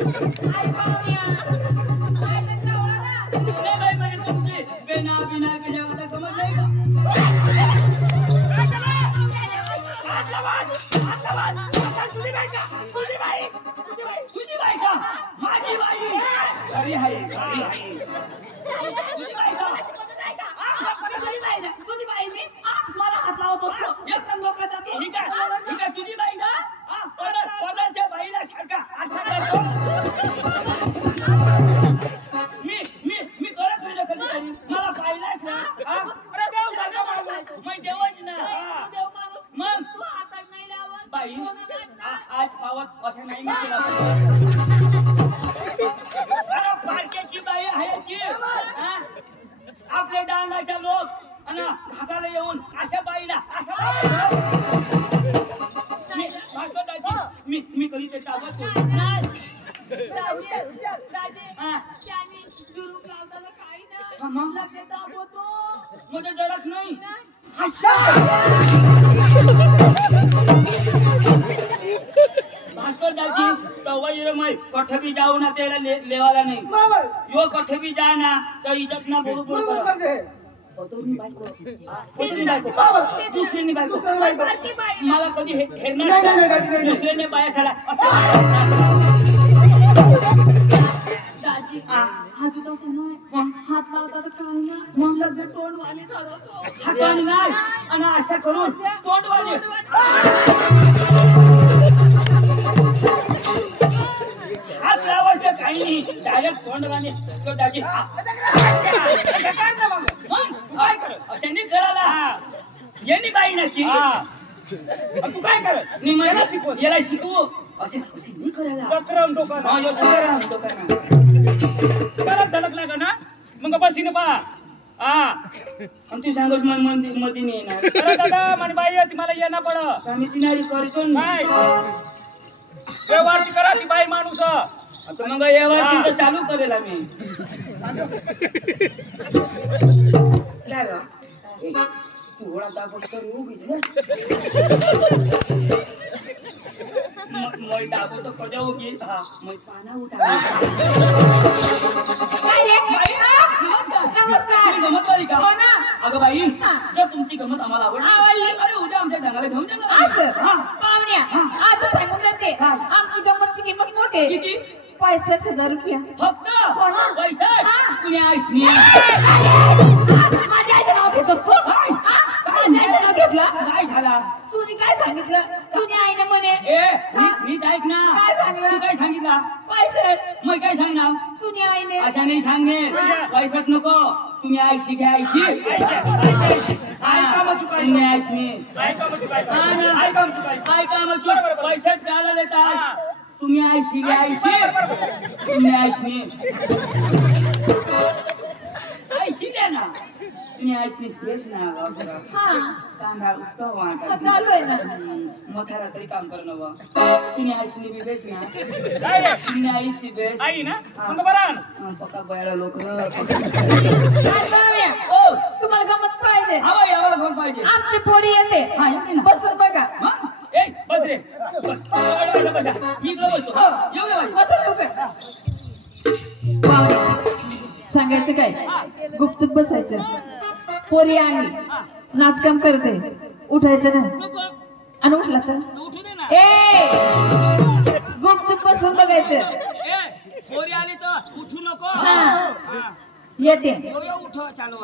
बाई म्हणजे तुमची बेना बिना केल्यावर समज नाही का? तुझी बाई का? माझी बाई. अरे हाय तुझी बाई का? तुझी बाई मी मला हात लावतो लोकांचा ठीक आहे तुझी बाई ना पदाच्या बाईला सारखा असा करतो. मी करत नाही ना कधी मला पाहिलाच ना. अरे देव सारखा माणूस मग देवच ना. मग बाई आज पावत असं नाही मी केला. अरे पारख्याची बाई आहे ती. आपले डांगाच्या लोक आणि हाताला येऊन अशा बाईला अशा मी कधी ते ताबत नाही. मध्ये जरख नाही. भास्कर दाजी तवय मै कठ भी जाऊ ना त्याला लेवाला नाही. यो कठ भी जा ना तर इज्जत ना बरोबर दुसऱ्याने बायको मला कधी हेरणार दुसऱ्याने बाया झाला असं. हात लावता तर काय ना मग लग्न तोंडवाणी हाताने नाही आणि अशा करून तोंडवाणी हात लावायचं काही नाही डायरेक्ट तोंडवाणी दाजी काय कर अशाने करायला यांनी बाई नक्की तू काय कर मी मला शिकव याला शिकवू असे नाही करायला. झलकला ना मग बसीने पहा आणि तू सांगस मन मध्ये नाही येणार. दादा माझी बाई ती मला येणार पड आम्ही तिनारी करतो नाही व्यवहार ती करा ती बाई माणूस. आता मग यावर तिथं चालू करेल आम्ही. थोडा दाबस करू मैं दाबो तो कजा होगी. मैं पाना उठा गमत वाली का? अगं बाई जर तुमची गमत आम्हाला आवडली अरे उद्या आमच्या ढंगाला घेऊन जाणार. पाहुण्या आज सांगून जाते आमची गंमतची किंमत मोठी किती? 65,000 रुपया फक्त पैसा कुणी आईस नाही. माझ्या आईचं नाव घेतो तू माझ्या आईचं नाव घेतलं काय झाला? तुझी काय सांगितलं तुझ्या आईने म्हणे नीट ऐक ना. काय सांगलं? तू काय सांगितलं? 65 मग काय सांगणार? तुझ्या आईने अशा नाही सांगणे 65 नको तुम्ही आईशी घ्या आईशी. तुम्ही आईशी काय कामाची 65 द्यायला देतात तुम्ही आईशी घ्या आईशी. तुम्ही आईशी आईशी द्या ना तुम्ही आईशी फ्रेश ना कांदा चालू आहे ना मोठ्या रात्री काम करणं बा तुम्ही आईशी बी बेस ना. तुम्ही आईशी बेस आई ना मग बरं पक्का बयाला लोक तुम्हाला गमत पाहिजे. हा बाई आम्हाला कोण पाहिजे? आमची पोरी येते बसून बघा. बस रे बस बसा मी इकडे बसतो. येऊ दे बाई बसून बघा. सांगायचं काय गुपचूप बसायचं. पोरी आणि नाचकाम करते उठायचं ना आणि उठला तर गुपचूप बसून बघायचं. पोरी आली तर उठू नको. येते उठव चालू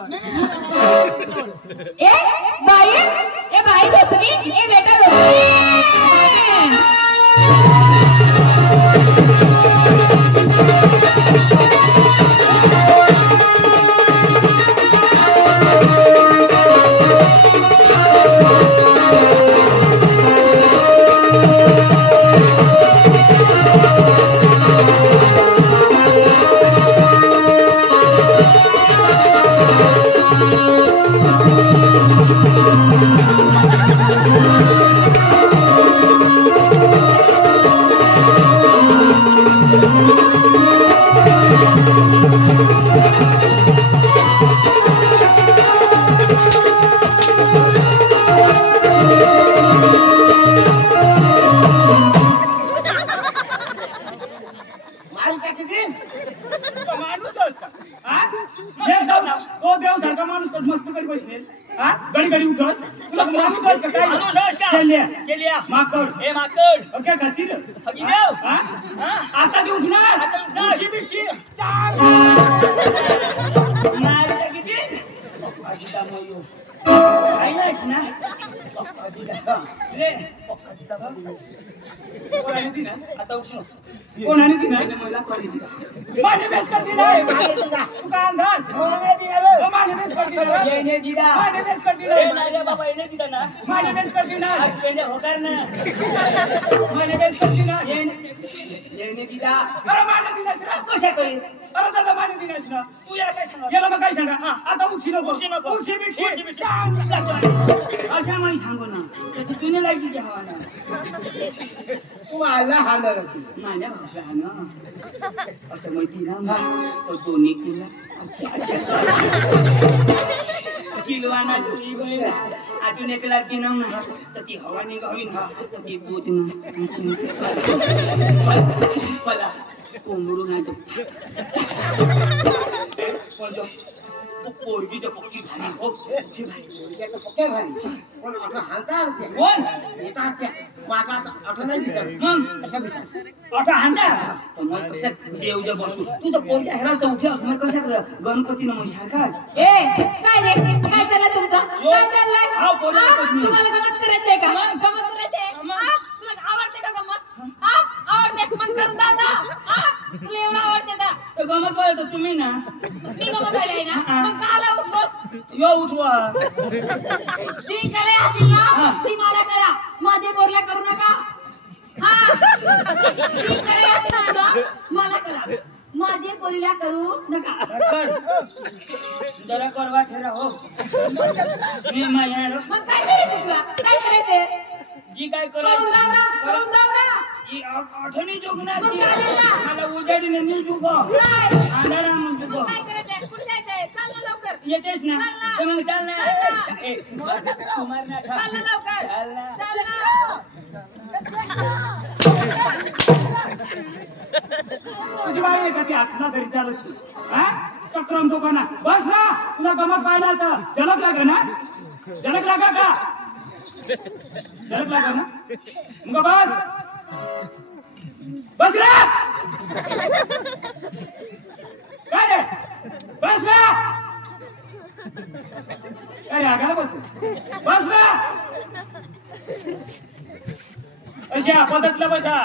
ए बाई बसली ए बेटा बसली. आणि काय किती तो माणूसच का हा हे तो देव सारखा माणूस कस मस्त करी बसले हा घडी घडी उठस तुला माणूसच का काय माणूसच का? केल्या केल्या. माकड ए माकड ओके खसील हगी देव. हा हा? आता ते उठणार आता उठणार. उशी बिशी चाल मारता किती अजिता मयो आईलास ना अजिता ले अजिता बा कोणाने दिना आता उठलो कोणाने दिना मला कॉलेज दिला माने बेस कर दिना तू का अंदाज तो माने बेस कर दिना येणे दिदा माने बेस कर ए दिना नाही रे बाबा येणे दिदा ना माने बेस कर दिना आज येणे होकार ना माने बेस कर दिना येणे दिदा अरे माने दिनास ना कशा करी अरे दादा माने दिनास ना तू याला काय सांग याला मग काय सांगा आता उठी नको उठी नको. उशी बिशी उशी बिशी. चाल. अशा मला सांगू ना ते तुने लागली की हवा ना तू आला हाणलं होती माझ्या भाषा ना असं माहिती ना तो दोन्ही किल्ला अच्छा किलवाना जोई गोळी अजून एक लागते ना तर ती हवा निघावी ना तर ती बोट ना मला कोंबडू नाही तो पोरगीच्या पक्की भारी हो पक्की भारी त्याचं पक्के भारी पण आता हाणता आलं ते कोण येतात त्या माझा आता नाही दिसत मग त्याचा दिसत आता हांडा तर मग कसं देवजा बसू तू तर पोरग्या हेरास तर उठे मग कसं गणपतीनं मग सारखा ए काय रे काय चाललं तुमचं काय चाललंय हा, बोला, हा? पत्नी. तुम्हाला गमत करायचंय का मग. गमत करायचंय मग. हा? तुला आवडते का गमत हा आवडते मग करून दादा हा तुला एवढं आवडते का तर गमत बोलत तुम्ही ना मी गमत आली ना मग काला उठतोस यो उठवा जी करे असेल ना ती मला करा माझे बोरला करू नका हा जी करे असेल ना मला करा माझे बोरीला करू नका कर जरा करवा ठेरा हो मी माझ्या मग काय करायचं तुला काय करायचंय जी काय करून दाव ना करून दाव ना आठवणी जोगणार मग ती काय झालं? मला उजाडीने मी जुगो नाही. आंधळा मग जुगो काय करायचंय कुठे जायचंय चाल ना लवकर येतेस ना चाल ना. तर मग चाल ना चाल ना. ए, कुमार ना ठा. चाल ना लवकर चाल ना चाल ना तुझी बाई आहे का ती आत्मा घरी चालूस तू हा चक्रम तो ना बस ना तुला गमत पाहिला तर झलक लागा ना झलक लागा का झलक लागा ना मग बस बस रे काय रे बस ना काय रे आगाला बस ना अशा पद्धतला बसा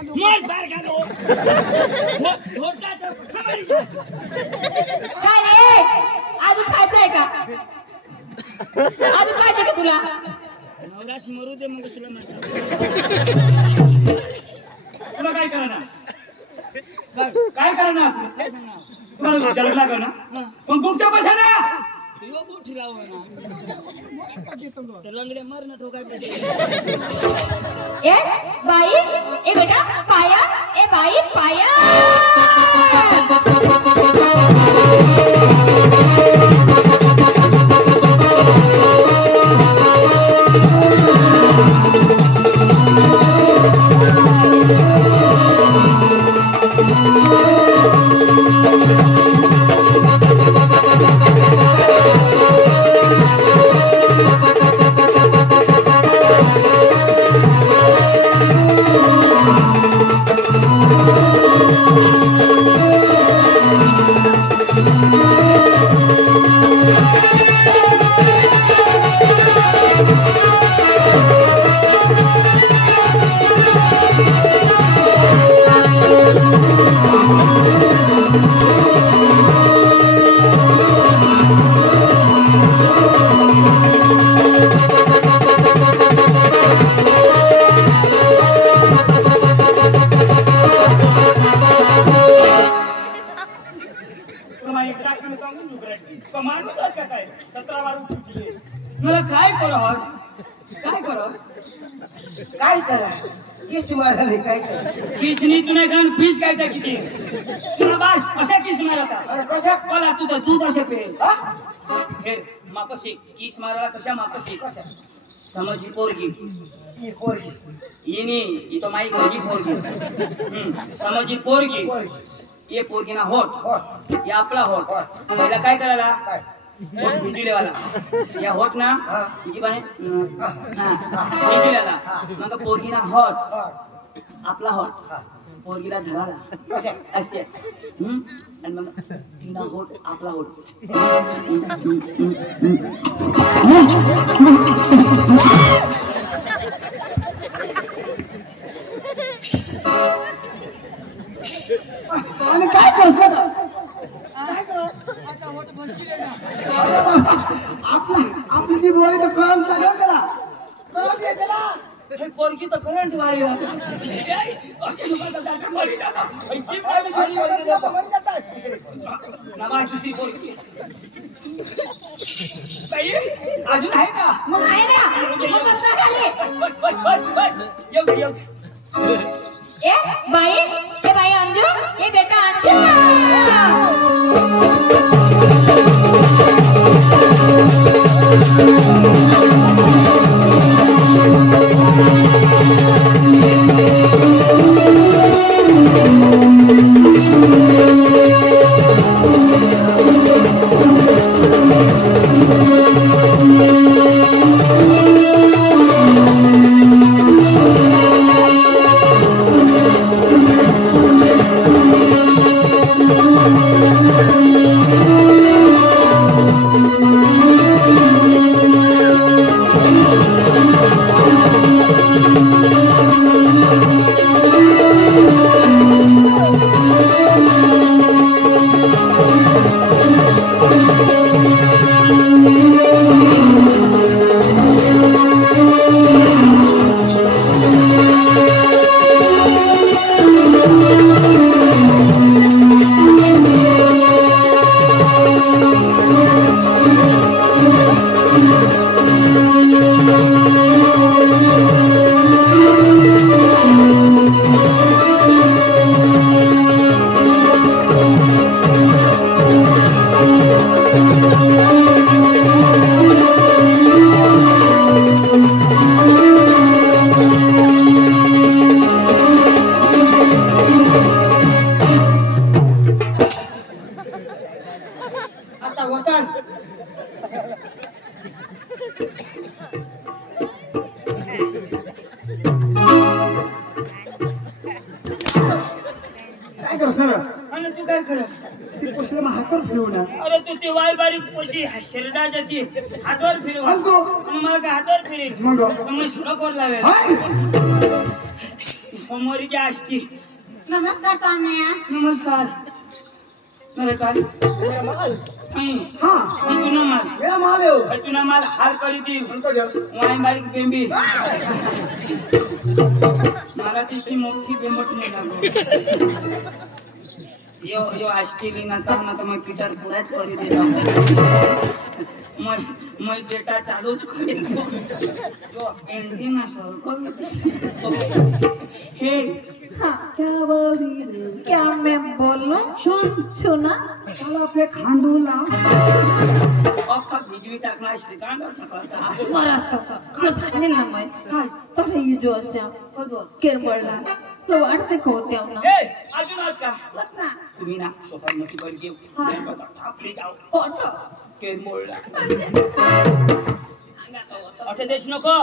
मग बाहेर काढो घोटाचं खबरी घ्या. काय रे अजून खायचंय का अजून खायचंय का तुला नवरास मरू दे मग तुला म्हणतो तुला काय करणार काय करणार काय सांगणार तुम्हाला झलक लागा ना पण गुपच्या बसा ना यो गोठी लावा ना तर लंगडे मर ना ठोकाय ए बाई ए बेटा पाया ए बाई पाया मला काय करावं काय करावं काय करा किस माराले काय करा किसनी तुने खान फिश काय किती तुला बास अशा किस मारता अरे कशा मला तू तर दूध असे पे हे मापशी किस मारायला कशा मापशी कशा समज ही पोरगी ही पोरगी येणी ही तो माई पोरगी पोरगी समज ही पोरगी पोरगी ये पोरगी ना होट होट हे आपला होट होट पहिला काय करायला काय होट भिजलेवाला या होट ना हा. तुझी बाने भिजलेला मग पोरगी ना होट होट आपला होट हा पोरगीला धराला कशा असे आणि मग तिला होट आपला होट आणि काय करतो आपली ती बोली तर करंट लागेल त्याला करंट येते ना हे पोरगी तर करंट वाढी दुसरी पोरगी बाई, अजून आहे का मग आहे ना मग कसं झाले येऊ दे, येऊ दे. ए बाई ए बाई अंजू ए बेटा अंजू आता वताड काय कर सर आणि तू काय खरं ती पोशीला मग हातावर फिरवू ना अरे तू ते वाय बारीक पोशी शरीरा जाती हातावर फिरव हलको. आणि मला काय हातावर फिरेल मग मग सडकवर लावेल हाय. समोर की आष्टी नमस्कार तान्या नमस्कार अरे काय हा तू ना माल मेरा माल है वो. तू ना माल हाल करी ती म्हणतो जर. वाय बारीक बेंबी मला तिची मोठी बेंबट नाही लागलो यो यो आष्टीली ना तर मग पिटर पुराच करी दे मैं बेटा चालूच करेल यो एंडी ना सर हे हाँ क्या बोल रही है क्या मैं बोलूं सुना चला पे खांडूला अख्खा भिजवी टाकणार श्रीकांत टाकता महाराष्ट्र का तुला सांगेल ना मैं तुला युजो असा केरबळला तो वाटते का होत्या ना ए अजून आत का होत ना तुम्ही ना सोफा नक्की कर घेऊ आपली जाऊ कोण केरमोळला अठे देश नको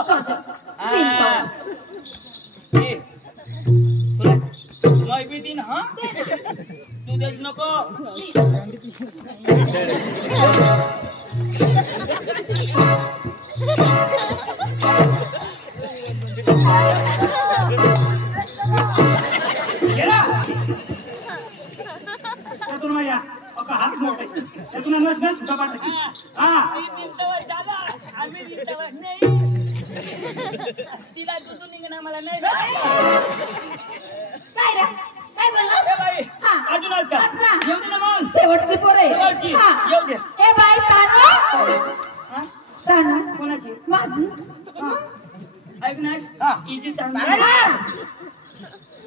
मैं भी दिन हाँ तू देश नको हात मोठे त्यातून नस नस कपाट हा तिला दूध निघणार मला नाही काय रे काय बोलला ए बाई हा. अजून आत का आत ना. येऊ दे ना मग शेवटची पोर आहे शेवटची. हा. येऊ दे. ए बाई तानू हा? तानू कोणाची माझी ऐक ना हा. इजी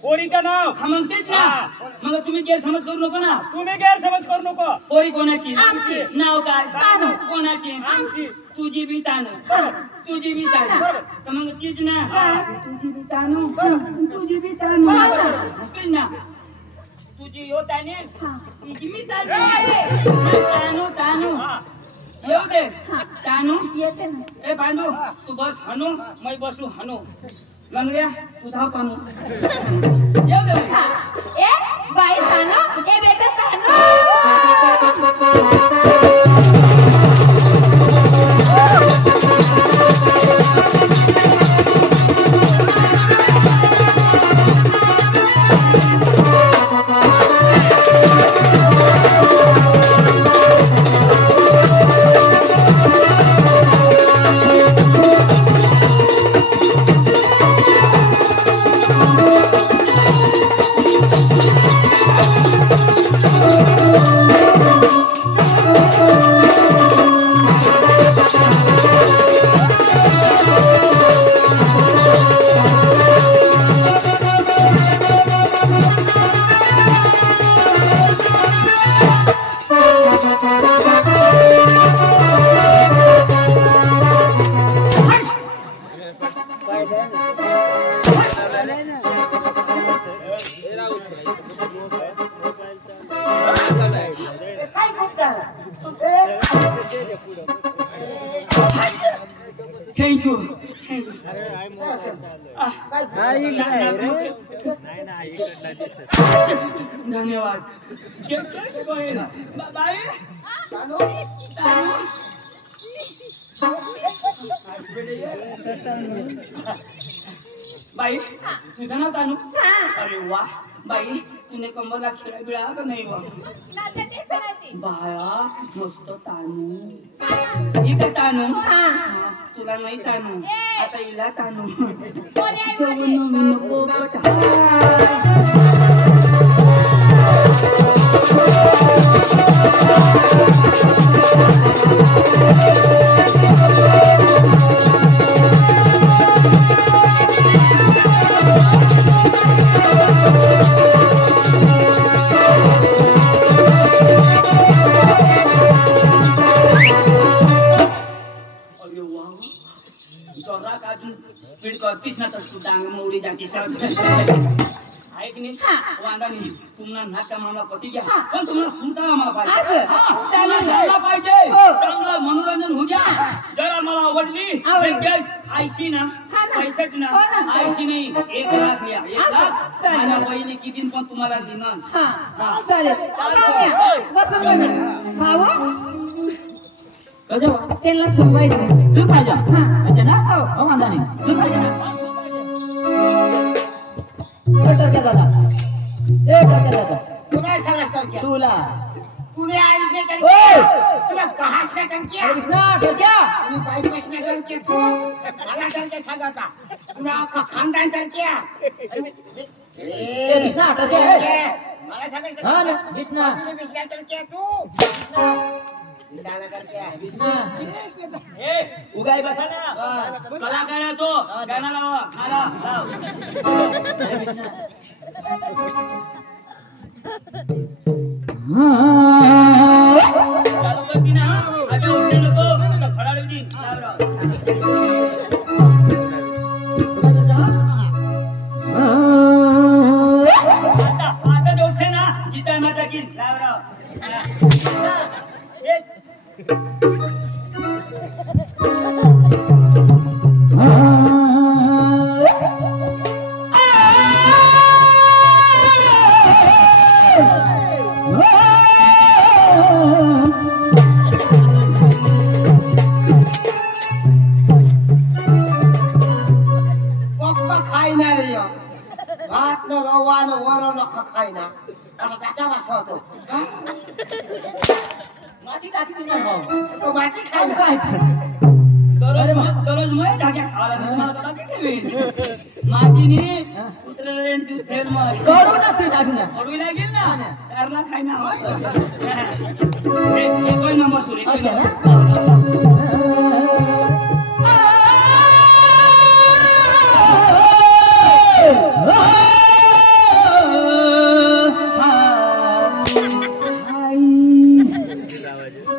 पोरीचं नाव हा मग तेच ना मग तुम्ही गैरसमज करू नको ना तुम्ही गैरसमज करू नको पोरी कोणाची आमची. नाव काय तानू. कोणाची आमची तुझी बी तानू तुझी बी तानू तर मग तीच ना तुझी बी तानू तुझी बी तानू तीच ना तुझी यो ताने तुझी मी तानू तानू तानू येऊ दे तानू येते ना ए पांडू तू बस हनू मैं बसू हनू लंगड्या तू धाव तानू येऊ दे ए बाई तानो ए बेटा तानो थँक यू धन्यवाद बाई बाई तुझं नाव तानू अरे वा बाई तुने कंबरला खेळा बिळा का नाही वा बाया मस्त तानू ठीक आहे तानू तुला नाही तानू आता हिला तानू स्पीड करतीस ना तर तू डांग मोडी जातीस ऐक नाही वांदा नाही तुम्हाला नाका मामा पती घ्या पण तुम्हाला सुद्धा मामा पाहिजे त्याला पाहिजे चांगलं मनोरंजन होऊ द्या जरा मला आवडली लगेच आयशी ना 65 ना आयशी नाही 1 लाख या 1 लाख माझ्या बहिणी किती पण तुम्हाला देणार चालेल भाऊ त्यांना सुनवायचं सुन पाहिजे अच्छा ना हो वांदा नाही सुन पाहिजे दादा तुला सांगा टर्क्या तुला तूने आईने टर्क्या तुला कहासने टर्क्या कृष्णा टर्क्या आणि बायकोसने टर्क्या तू मला टर्क्या सांगा का तुला अख्खा खानदान टर्क्या कृष्णा टर्क्या मला सांगा हा ना कृष्णा बिस्ला टर्क्या तू उगाई बसा ना कलाकार आहे तो गाणं लावा खाला लाव चालू करती ना आता उठे नको फडाळी दी आता जोडसे ना जिता माझा की लावराव भात न रवा न वरण खायना आणि त्याचा वासा होतो माती टाकी तो माती खायला दररोज मैं जागे खावाला मी तुम्हाला बघा किती वेळ मातीने उतरले रेंट फेर मग कडू टाकते टाकून कडू लागेल ना त्याला खायना हे कोण नंबर सुरे असं ना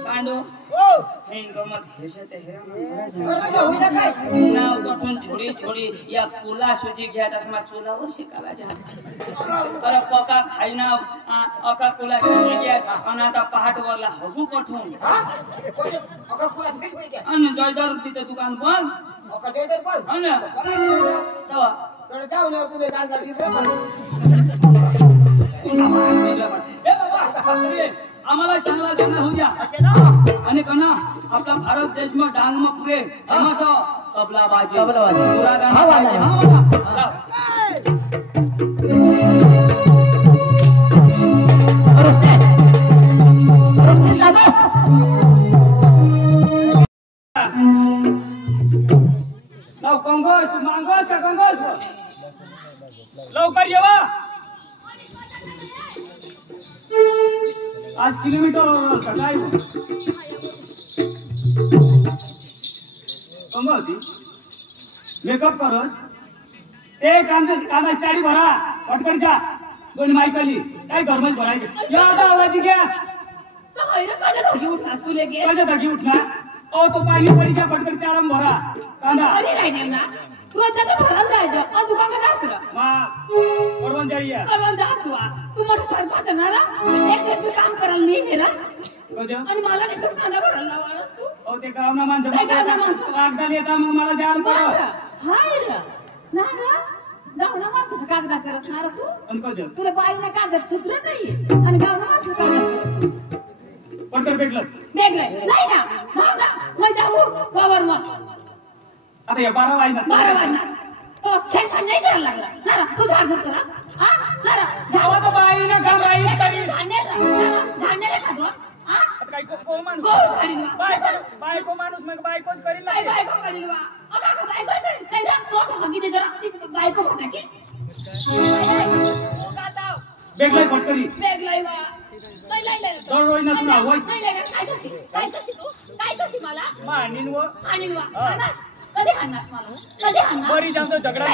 पांडू हे गमत नाव गठून झोडी झोडी या पुला सुजी घ्या तुम्हा चुलावर शिकायला जा अरे पका खाईना अका पुला सुजी घ्या आणि आता पहाटवरला हगू कठून आणि जयदार तिचं दुकान बंद आम्हाला चांगला गाणं होऊ द्या आणि कना आपला भारत देश में डांग में पुरे फेमस हो तबला बाजी पूरा गाना पाहिजे लाव कंगोस मांगोस का कंगोस लवकर येवा आज किलोमीटर सकाळी कमवती मेकअप करत ते कांदा स्टाडी भरा पटकनच्या दोन मायकली काय गरमच भरायचे या आता आवाजी घ्या कशा धागी उठणार ओ तो पाणी परीच्या पटकन चारम भरा कांदा परवान जाइए तू मोठा सरपंच ना एक काम करायला नाही गेला आणि मला नाही कांदा भरायला लावला तू ओ ते गावना माणसं कागदाला येता मग मला जाल करा हाय रे ना रे गावना माणसं कागदा करत ना तू आणि कजल तुला बाईला कागद सूत्र नाहीये आणि गावना माणसं कागद पटकन भेटलं नाही ना मग जाऊ वावर मग आता या 12 वाजता तो शेतात नाही करायला लागला ना तू झाड सुटतो ना हा ना जावा तो बाईला काम राहील तरी झाडण्याला खातो हा काय को माणूस बायको माणूस मग बायकोच करील ना बायको काढील वा आता बायको नाही ना तो ठगी दे जरा बायको फटाके बेगलाई फटकरी बेगलाई वा नाही दर रोज ना तुला होय काय कशी मला मानिन व कधी हाणणार मला बरी जाऊ झगडा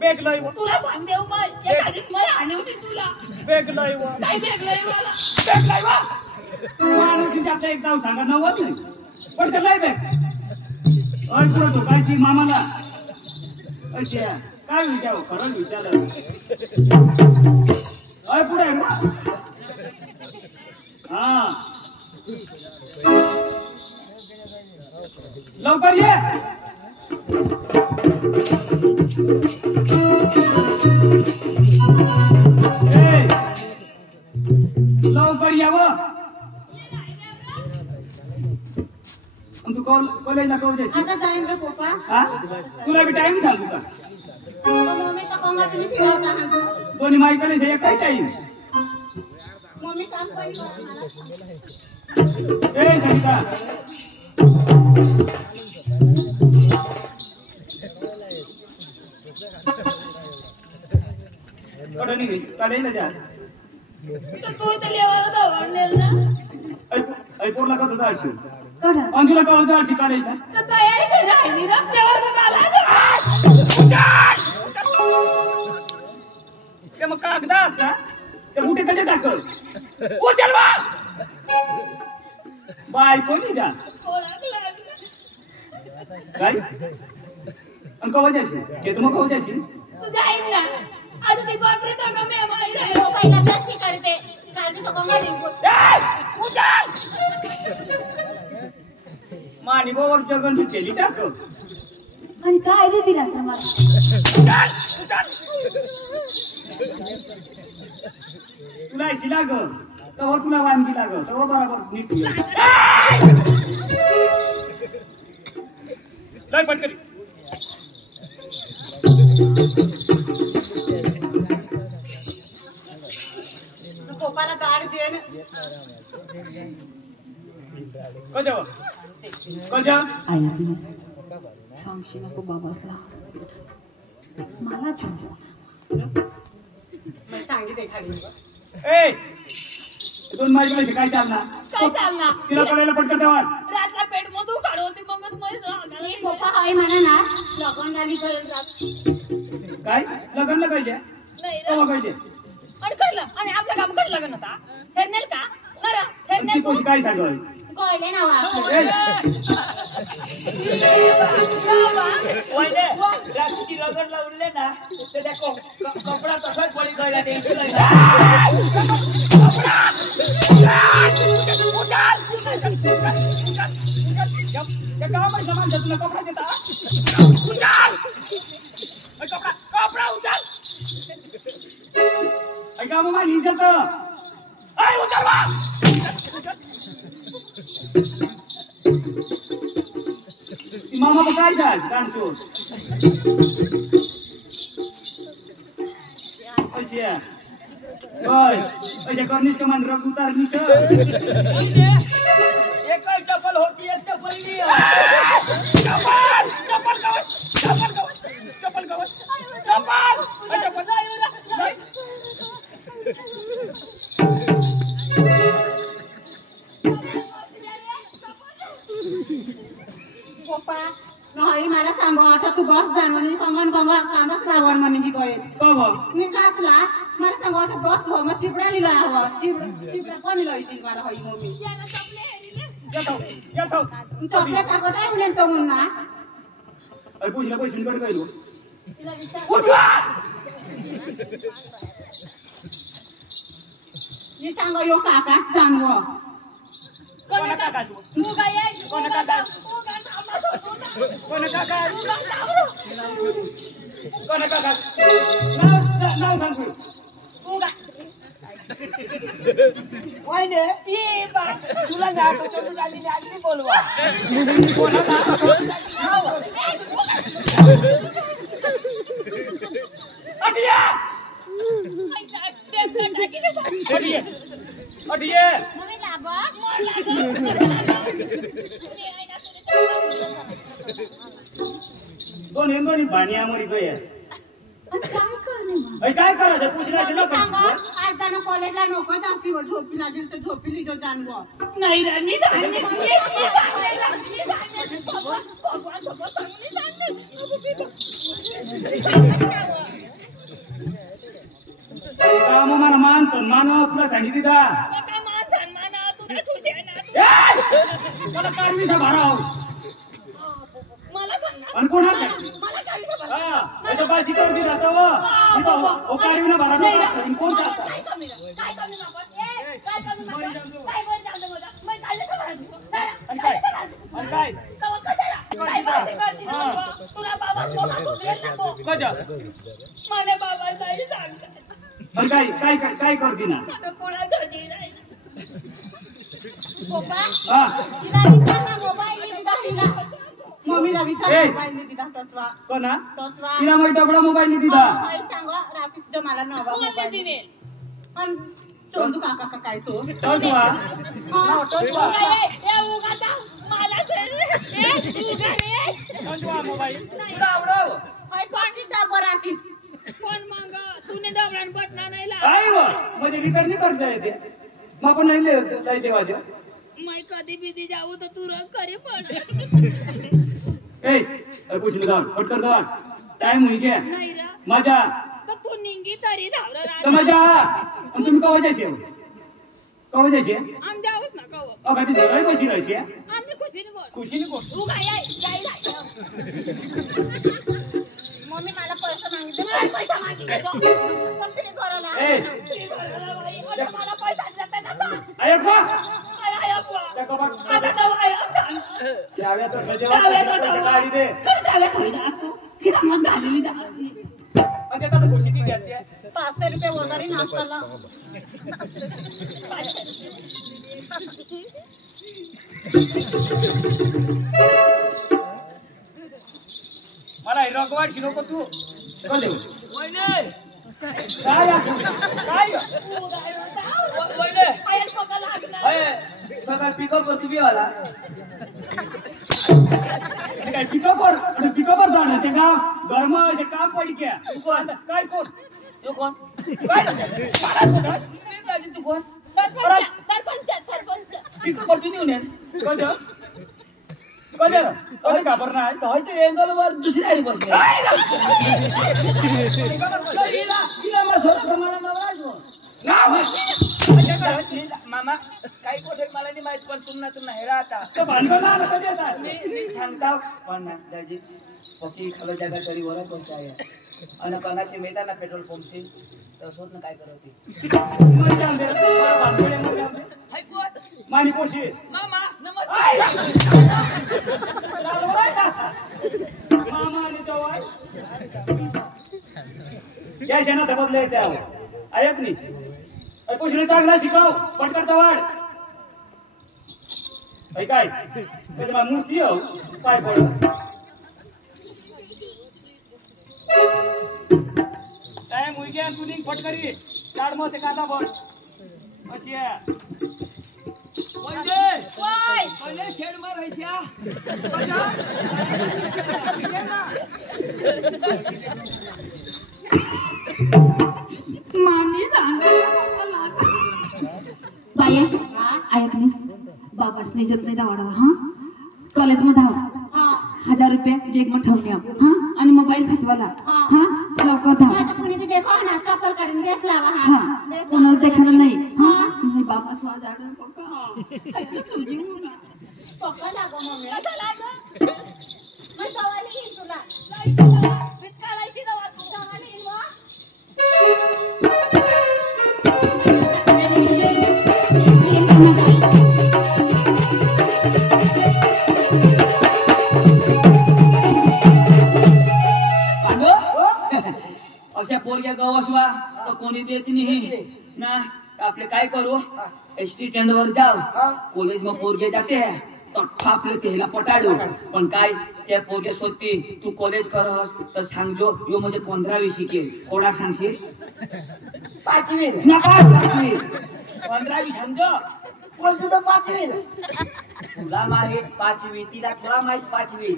बेगलाई व तुला सांग देऊ बाई एखादीच मला हाणवली तुला बेगलाई व काय बेगलाई मला बेगलाई व माणूस जाता एक नाव सांगा नव्हत नाही पण ते नाही बेग अय पुढे तो कायची मामाला अशी काय विचारू खरं विचारलं अय पुढे हा लवकर ये लवकर यावं तू कॉलेजला कवर जायची आता जाईन रे पप्पा हा तुला बी टाइम सांगू का मम्मीचा कोंगा तुम्ही फिरवता ना दोन्ही माईकडे जे काय टाइम मम्मी काम पाहिजे ए संगीता कडे नाही काढायला जा तू तर लेवाला दवाडलेल ना ऐपोरला का तुझा अशी कढा अंजुला का तुझा अशी काढायचा तर तयारी कर राहिली रस्त्यावर मला ते मग कागदात ना ते मोठे कसे टाकल उचल बा बाय कोणी जा काय आणि कवा जाशी घेतो मग कवा जाशी तू जाईन ना आज ती बापरे तो गमे मारी राहिलो पहिला बेसी करते काल तो कोंगा दिंपो उचल मानी बोवर जगन तू केली टाक आणि काय रे दिलास ना मला उचल तुला अशी लाग तवर तुला वानगी लाग तवर बरोबर नीट लय पटकरी पप्पाला गाडी दे कजा कजा आया सांगशी नको बाबासला मला सांगू सांगितले खाली ए दोन माईकडे काय चालणार काय चालणार तिला करायला पटकन तेव्हा रातला पेट मधू काढवते मगच मैस राहणार पप्पा हाय म्हणा ना लगन झाली काय लग्न पाहिजे नाही तेव्हा पाहिजे आणि कळलं आणि आपलं काम कळलं लग्न होता ठरनेल का बरं ती ठरनेल कशी काय सांगू कळले ना वा रात्री रगडला उरले ना तर त्या कपडा तसाच पडी कळला द्यायची सामान तुला कपडा देता कपडा उचल ऐका मग माझी इज्जत उचल मामा काय झाल काढतो अशा करनीस का मान रग उतारनीस एक चप्पल होती एक चप्पल लिया चप्पल चप्पल कवच चप्पल कवच चप्पल कवच चप्पल चप्पल पप्पा नाही मला सांगो आता तू बस जाणवणी कंगन कंगा कांदा श्रावण म्हणे की काय मी काकला मला सांगो आता बस हो मग चिपडा लिला हवा चिपडा कोणी लावली मला होई मम्मी चॉकलेट टाकताय म्हणे तो मुन्ना अरे पुछला पैसे निकट करू तिला विचार मी सांगो यो काकाच सांगो कोण काका तू काय कोण काका कोण काका कोण काका नाव सांग तू काय वहिने ती बा तुला नाटक चोट झाली मी आज बोलवा कोण अटिया अटिया नवीन लागो दोन्ही भाणी आमरी गया काय करायचं पुसण्याचं ना आज जाणं कॉलेजला नकोच असती व झोपी लागेल तर झोपी लिजो जानवं नाही रे मी काम मला मान सन्मान तुला सांगितली का मला कारवीचा भाराव आणि कोणा सांगितली हा बाशी करती जातो हो कारवीना भारा कोण सांगता काय करती ना मम्मीला विचार मोबाईल दिला टचवा कोणा टचवा तिला माहिती आपला मोबाईल दिला सांगो राकेश मला नवा मोबाईल पण चोंदू काका काय तो टचवा टचवा टचवा मोबाईल तुला आवडव राकेश काय म्हणजे रिपेअर नाही करता येते मग आपण नाही देवाच्या मैं कधी बिधी जाऊ तर तू रग करे पड ए पुछ ले दान फटकर दान टाइम होई गया नाही रे मजा तर तू निंगी तरी धावरा तो मजा हम तुम कवा जायचे कवा जायचे आम जाऊस ना कव ओ कधी जराय कशी राहायची आमची खुशीने गोड खुशीने कोण तू काय मम्मी मला पैसे मागितले पैसा मागितले कंपनी करायला ए मला पैसा देता ना आय का आय त्या कबाट आता तो आय त्यावे तर सजेवा गाडी दे जावे थोडी तू की समज घालली जा म्हणजे आता खुशी ती देते 500 रुपये वगैरे नाश्ताला मला हिरोकवाड शिरोको तू कोण देऊ वहिने काय काय वहिने पायर पकड लागणार अरे सकाळ पिकअप वरती बी आला काय पिकअपवर जाणं ते का गरम असे काम पडी क्या काय कोण तो कोण काय तू कोण सरपंच पिकअप वरती नेऊन ये कधी घाबर नाही तर ते एंगल वर दुसरी आली बसली हिला मला नवराच मामा काही कोठे मला नाही माहित पण तुम्हाला हेरा आता तर भांडवल आलं कधी येतात? मी सांगता पण ना दाजी पक्की खालो जागा तरी वरच गोष्ट आहे आणि कणाशी मिळता ना पेट्रोल पंपची तसंच ना काय करत ती मग जाऊन दे. बरं, भांडवल मग जाऊन दे. हाय कोण मानी पोशी मामा आय! नमस्कार लाल वय का? मामा आणि जवाई. या शेणात बदले येते आहो. ऐक नी पोशीने चांगला शिकव पटकरता वाढ काय त्याच्या मूर्ती हो पाय पड काय मुलग्या तुनी फटकरी चाड मग ते कांदा बड अशी आहे पहिले शेड मार हैश्या मामी बाई ऐक नी बाबासने जत नाही दावडा हा कॉलेज मध्ये धाव 1000 रुपये बेग मध्ये ठेवले हा आणि मोबाईल साठवाला हा लवकर धाव माझ्या कोणी ते देखो ना चप्पल काढून घेतला हा कोणाला देखायला नाही हा नाही बाबा स्वाद आड पप्पा ऐक तुझी पप्पा लागो मम्मी लागो मग सवाली येईल तुला विचारायची दवा तू सवाली येईल वा अशा पोरग्या गवसवा तर कोणी देत नाही ना आपले काय करू एसटी स्टँड वर जाव कॉलेज मग पोरगे जाते आपले तेला पटाडू पण काय त्या पोरगे सोडते तू कॉलेज करस तर सांगजो यो म्हणजे 15वी शिकेल कोणा सांगशील 5वी नका 15वी समजो कोण तुझं 5वी तुला माहित 5वी तिला थोडा माहित 5वी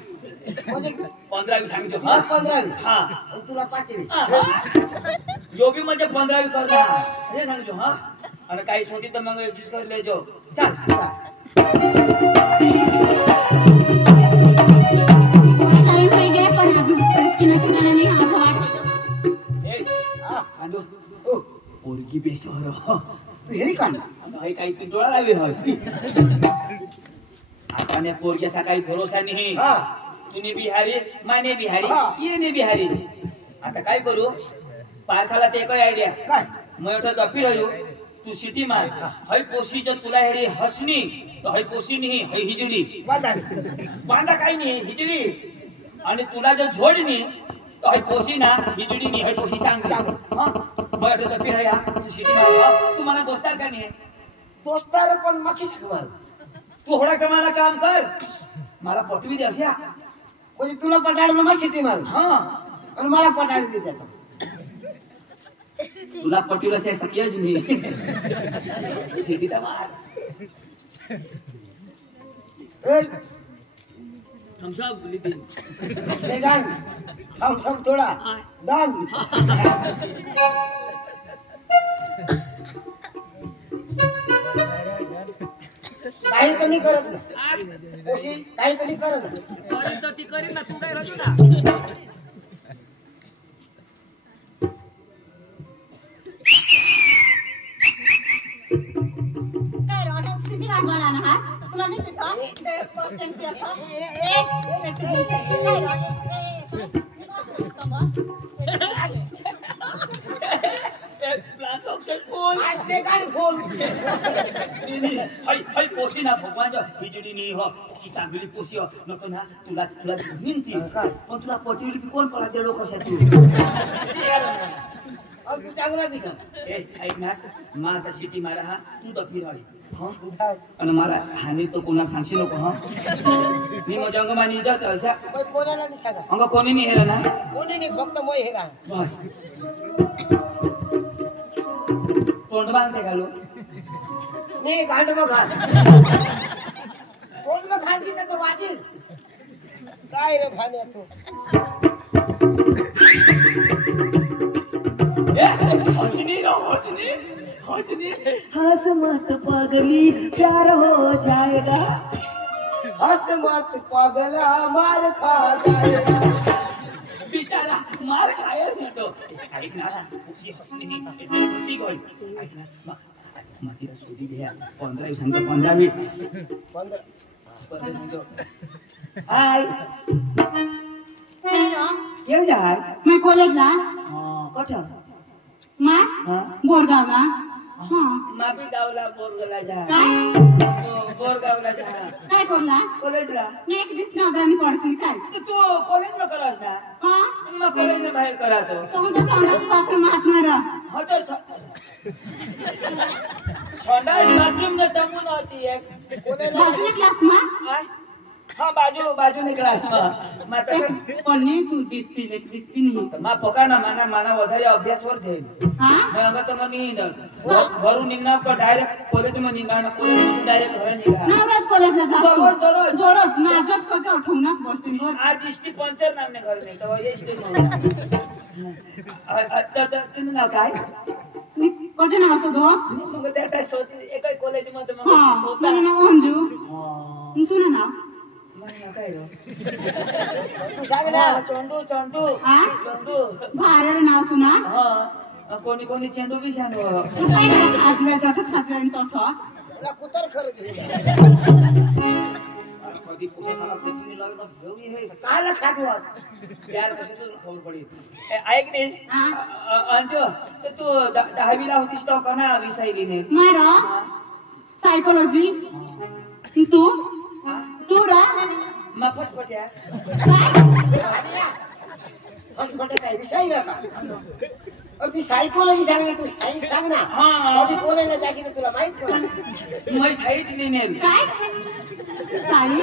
म्हणजे 15वी सांगतो हा 15वी हा आणि तुला 5वी योगी म्हणजे 15वी करणार हे सांगतो हा आणि काही सोती तर मग ऍडजस्ट कर लेजो चल टाइम होई गया पण अजून प्रश्न किनारे नाही आता वाटतं ए आंदो ओ पोरगी बेसवर तू हेरी काढ भाई काही तू डोळा लावी हस आता ने पोरग्याचा काही भरोसा नाही हा तुने बिहारी माने बिहारी हा. येने बिहारी आता काय करू पारखाला ते काय आयडिया काय मैं उठा दफी रहो तू सिटी मार हई पोसी जो तुला हेरी हसनी तो हई पोसी नहीं हई हिजड़ी बांधा काही नाही हिजड़ी आणि तुला जो झोडनी तो हई पोसी ना हिजड़ी नहीं हई पोसी चांगली हां मैं उठा दफी रहा तू सिटी मार तू मला दोस्तार का नाही दोस्तार पण मकी सकमार तू होडा कमाला काम कर मला पटवी दे अशा म्हणजे तुला पटाडून मग सिटी मार हां आणि मला पटाडून दे त्याला तुला पटवीला से सकियाच नाही सिटी दा मार ए हम सब लिदी ले गान हम सब थोडा डान काही तर नाही करत ना ओशी काही तर नाही करत ना करीन तर ती करीन ना तू काय रजू ना काय रोड सिटी वाजवाला ना हा तुला नाही दिसत ते पर्सेंट असं प्लान सक्सेसफुल असले गान फोन हाय हाय पोसी ना भगवान जो हिजडी नाही हो की चांगली पोसी हो नको ना तुला तुला विनंती काय? पण तुला पटवीली कोण पळा ते लोक कशा अब तू चांगला दिसा ए ऐक ना मा आता सिटी मारा हा तू तर फिरवाडी हा उठा आणि मला हानी तो कोणा सांगशी नको हा मी मग जंगमानी जात अशा मग कोणाला नाही सांगा अंग कोणी नाही हेरा ना कोणी नाही फक्त मग हे राहा बस तोंड बांधते घालू नाही घाट मग घाल कोण मग घाट घेतात तो वाजील काय रे भाण्या तू हसनी रो हसनी हसनी हस मत पगली प्यार हो जाएगा हस मत पगला मार खा जाएगा बिचारा मार खायर ना तो ऐक ना उसी हसनी इतनी खुशी गई ऐक ना मातीला शोधी घ्या 15 सांगतो 15 हाय येऊ जाय मैं कॉलेजला कुठं मा बोरगावला मापी गावला बोरगावला जा काय बोरगावला जा काय करला कॉलेजला मी एक दिवस नगरांनी पडशील काय तू कॉलेजला करास ना मग कॉलेजला बाहेर करा तो तुमच्या तोंडात बाथरूम हात मारा हो तो संडास बाथरूम में तमुन होती है बाजूला क्लास मा हाँ बाजू ने क्लास में माता पण नाही तू दिसती नाही मा पका ना माना વધારે અભ્યાસ વર દે હા मैं अगर तो मैं नहीं घरू निघणार का डायरेक्ट कॉलेज में निघणार कॉलेज में डायरेक्ट घर निघा नवराज कॉलेजला जातो दररोज दररोज माझंच कसं उठवूनच बसतील बघ आज इष्टी पंचर नामने घर नाही तर ये इष्टी तुम्ही नाव काय मी कधी नाव शोधो मग त्या सोती एका कॉलेज मध्ये मग हा सोता माझं नाव अंजू तुझं नाव काय तू सांग ना चंदू हा चंदू भारेर नाव तुना हा कोणी चेंडू बी सांग तू काय करत आजव्या जातं खाजव्यान तोठं तुला कुतर खरंच कधी पुढे साला कोथिंबीर लागत घेऊन हे कायला खातवास यार कशातून खबर पडेल ऐक देश अंजू तर तू 10वी ला होतीस तो कोणा विषय नाही मारा सायकोलॉजी तू रा मग फटफट्या फटफटे काय विषय नका अगदी सायकोलॉजी सांग ना तू सायन्स सांग ना कधी बोलायला जाशील ना तुला माहित पडेल मैं साईट लिहिणे काय साई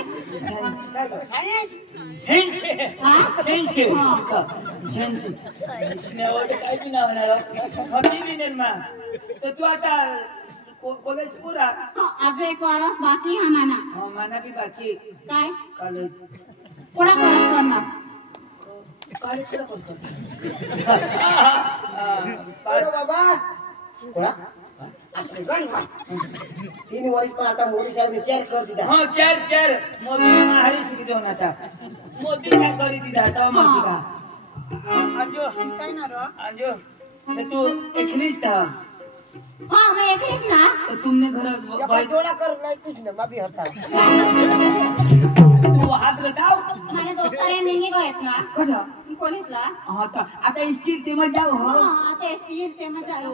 सायन्स काय बी नाव होती बी निर्मा तर तू आता कॉलेज पुरा आज एक वारस बाकी आम्हाला माना बी बाकी काय कॉलेज कोणा करणार कॉलेज कुठं पोचतो अरे बाबा कोणा असं गण 3 वर्ष पण आता मोदी साहेब विचार कर दिला हाँ चार मोदी हरी शिक जाऊन आता मोदी काय करी दिला आता मासी का अंजो काय ना रो अंजो तर तू एकलीच था हाँ मैं एकलीच ना तर तुमने घर या जोडा कर नाही कुछ ना माबी होता तू हात गटाव माझे दोस्तारे नेहमी गयत ना कुठं कॉलेजला हा तर आता स्टील ते मग जाऊ हो हाँ ते स्टील ते मजा आलो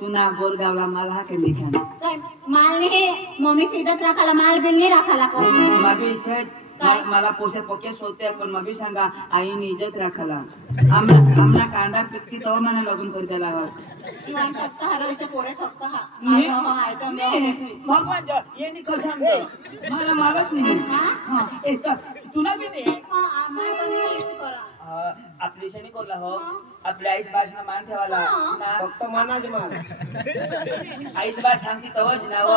तू ना बोरगावला मला हा काही लिखा काय माल नाही मम्मी सीधत राखाला माल बिल नाही राखाला कोण मागे शेत मला पोषक पक्के सोडते पण मग सांगा आईने इज्जत राखाला आमना कांदा पिकती तेव्हा मला लग्न करता लावा शिवाय ठप्पा हरवायचे पोरे ठप्पा हा आयटम भगवान ये नाही कसं मला मालच नाही हा एक तुला बी नाही हा आम्हाला नाही करा आपली शनी कोरला हो आपल्या आईस भाषण मान ठेवाला ना फक्त मानाच मान आईस भाष सांगती तवच ना हो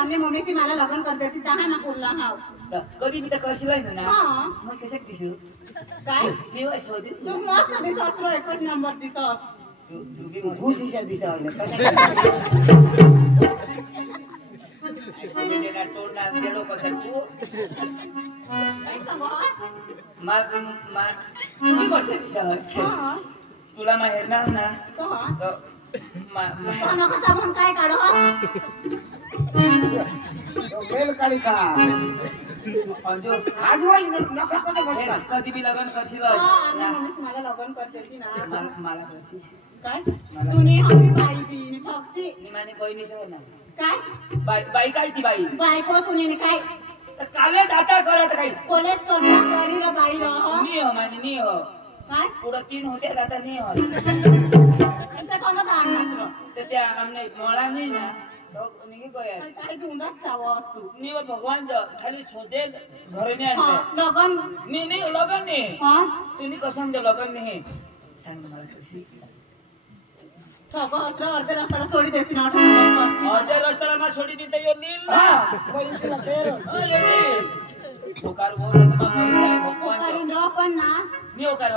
आम्ही मम्मीची मला लग्न करते ती तहा ना बोलला हाव कधी मी तर कशी राहील ना हा मग कशाक दिसू काय दिवस होते तू मस्त दिसत रो एकच नंबर दिसत तू बी मस्त घुशीच्या दिसा तोडणार गेलो कसं तू काय सांगू तुम्ही मस्त दिसत हा तुला माहेर ना ना तो हा तर नका साबण काय काढो मेल काढी का अंजो आज वय नका कधी बसला कधी बी लग्न करशील आम्ही मम्मीच मला लग्न करते ती ना मला करशील काय तुने हवी बाई बी फक्ती मी माने बहिणी सह ना काय बाई काय ती बाई बायको तुने काय कालेज आता करत काही कॉलेज करता करी रा बाई रहो मी हो माने मी हो काय पुढं 3 होते आता नाही हो ते कोणा दाणा तर त्या आमने मोळा नाही ना तो निघी गया काय गुंडाच चावा असतो नी भगवान खाली सोदे घरे नाही हा आणते लगन नाही लगन नाही हा तुम्ही कसं लगन नाही सांग मला कशी ठोको असरा अर्धे रस्त्याला सोडी देसी ना अर्धे रस्त्याला मा सोडी दिते यो नील ना वय तुला तयार यो नील पुकार बोल मा मरी जाय भगवान करून रो पण ना मी होकार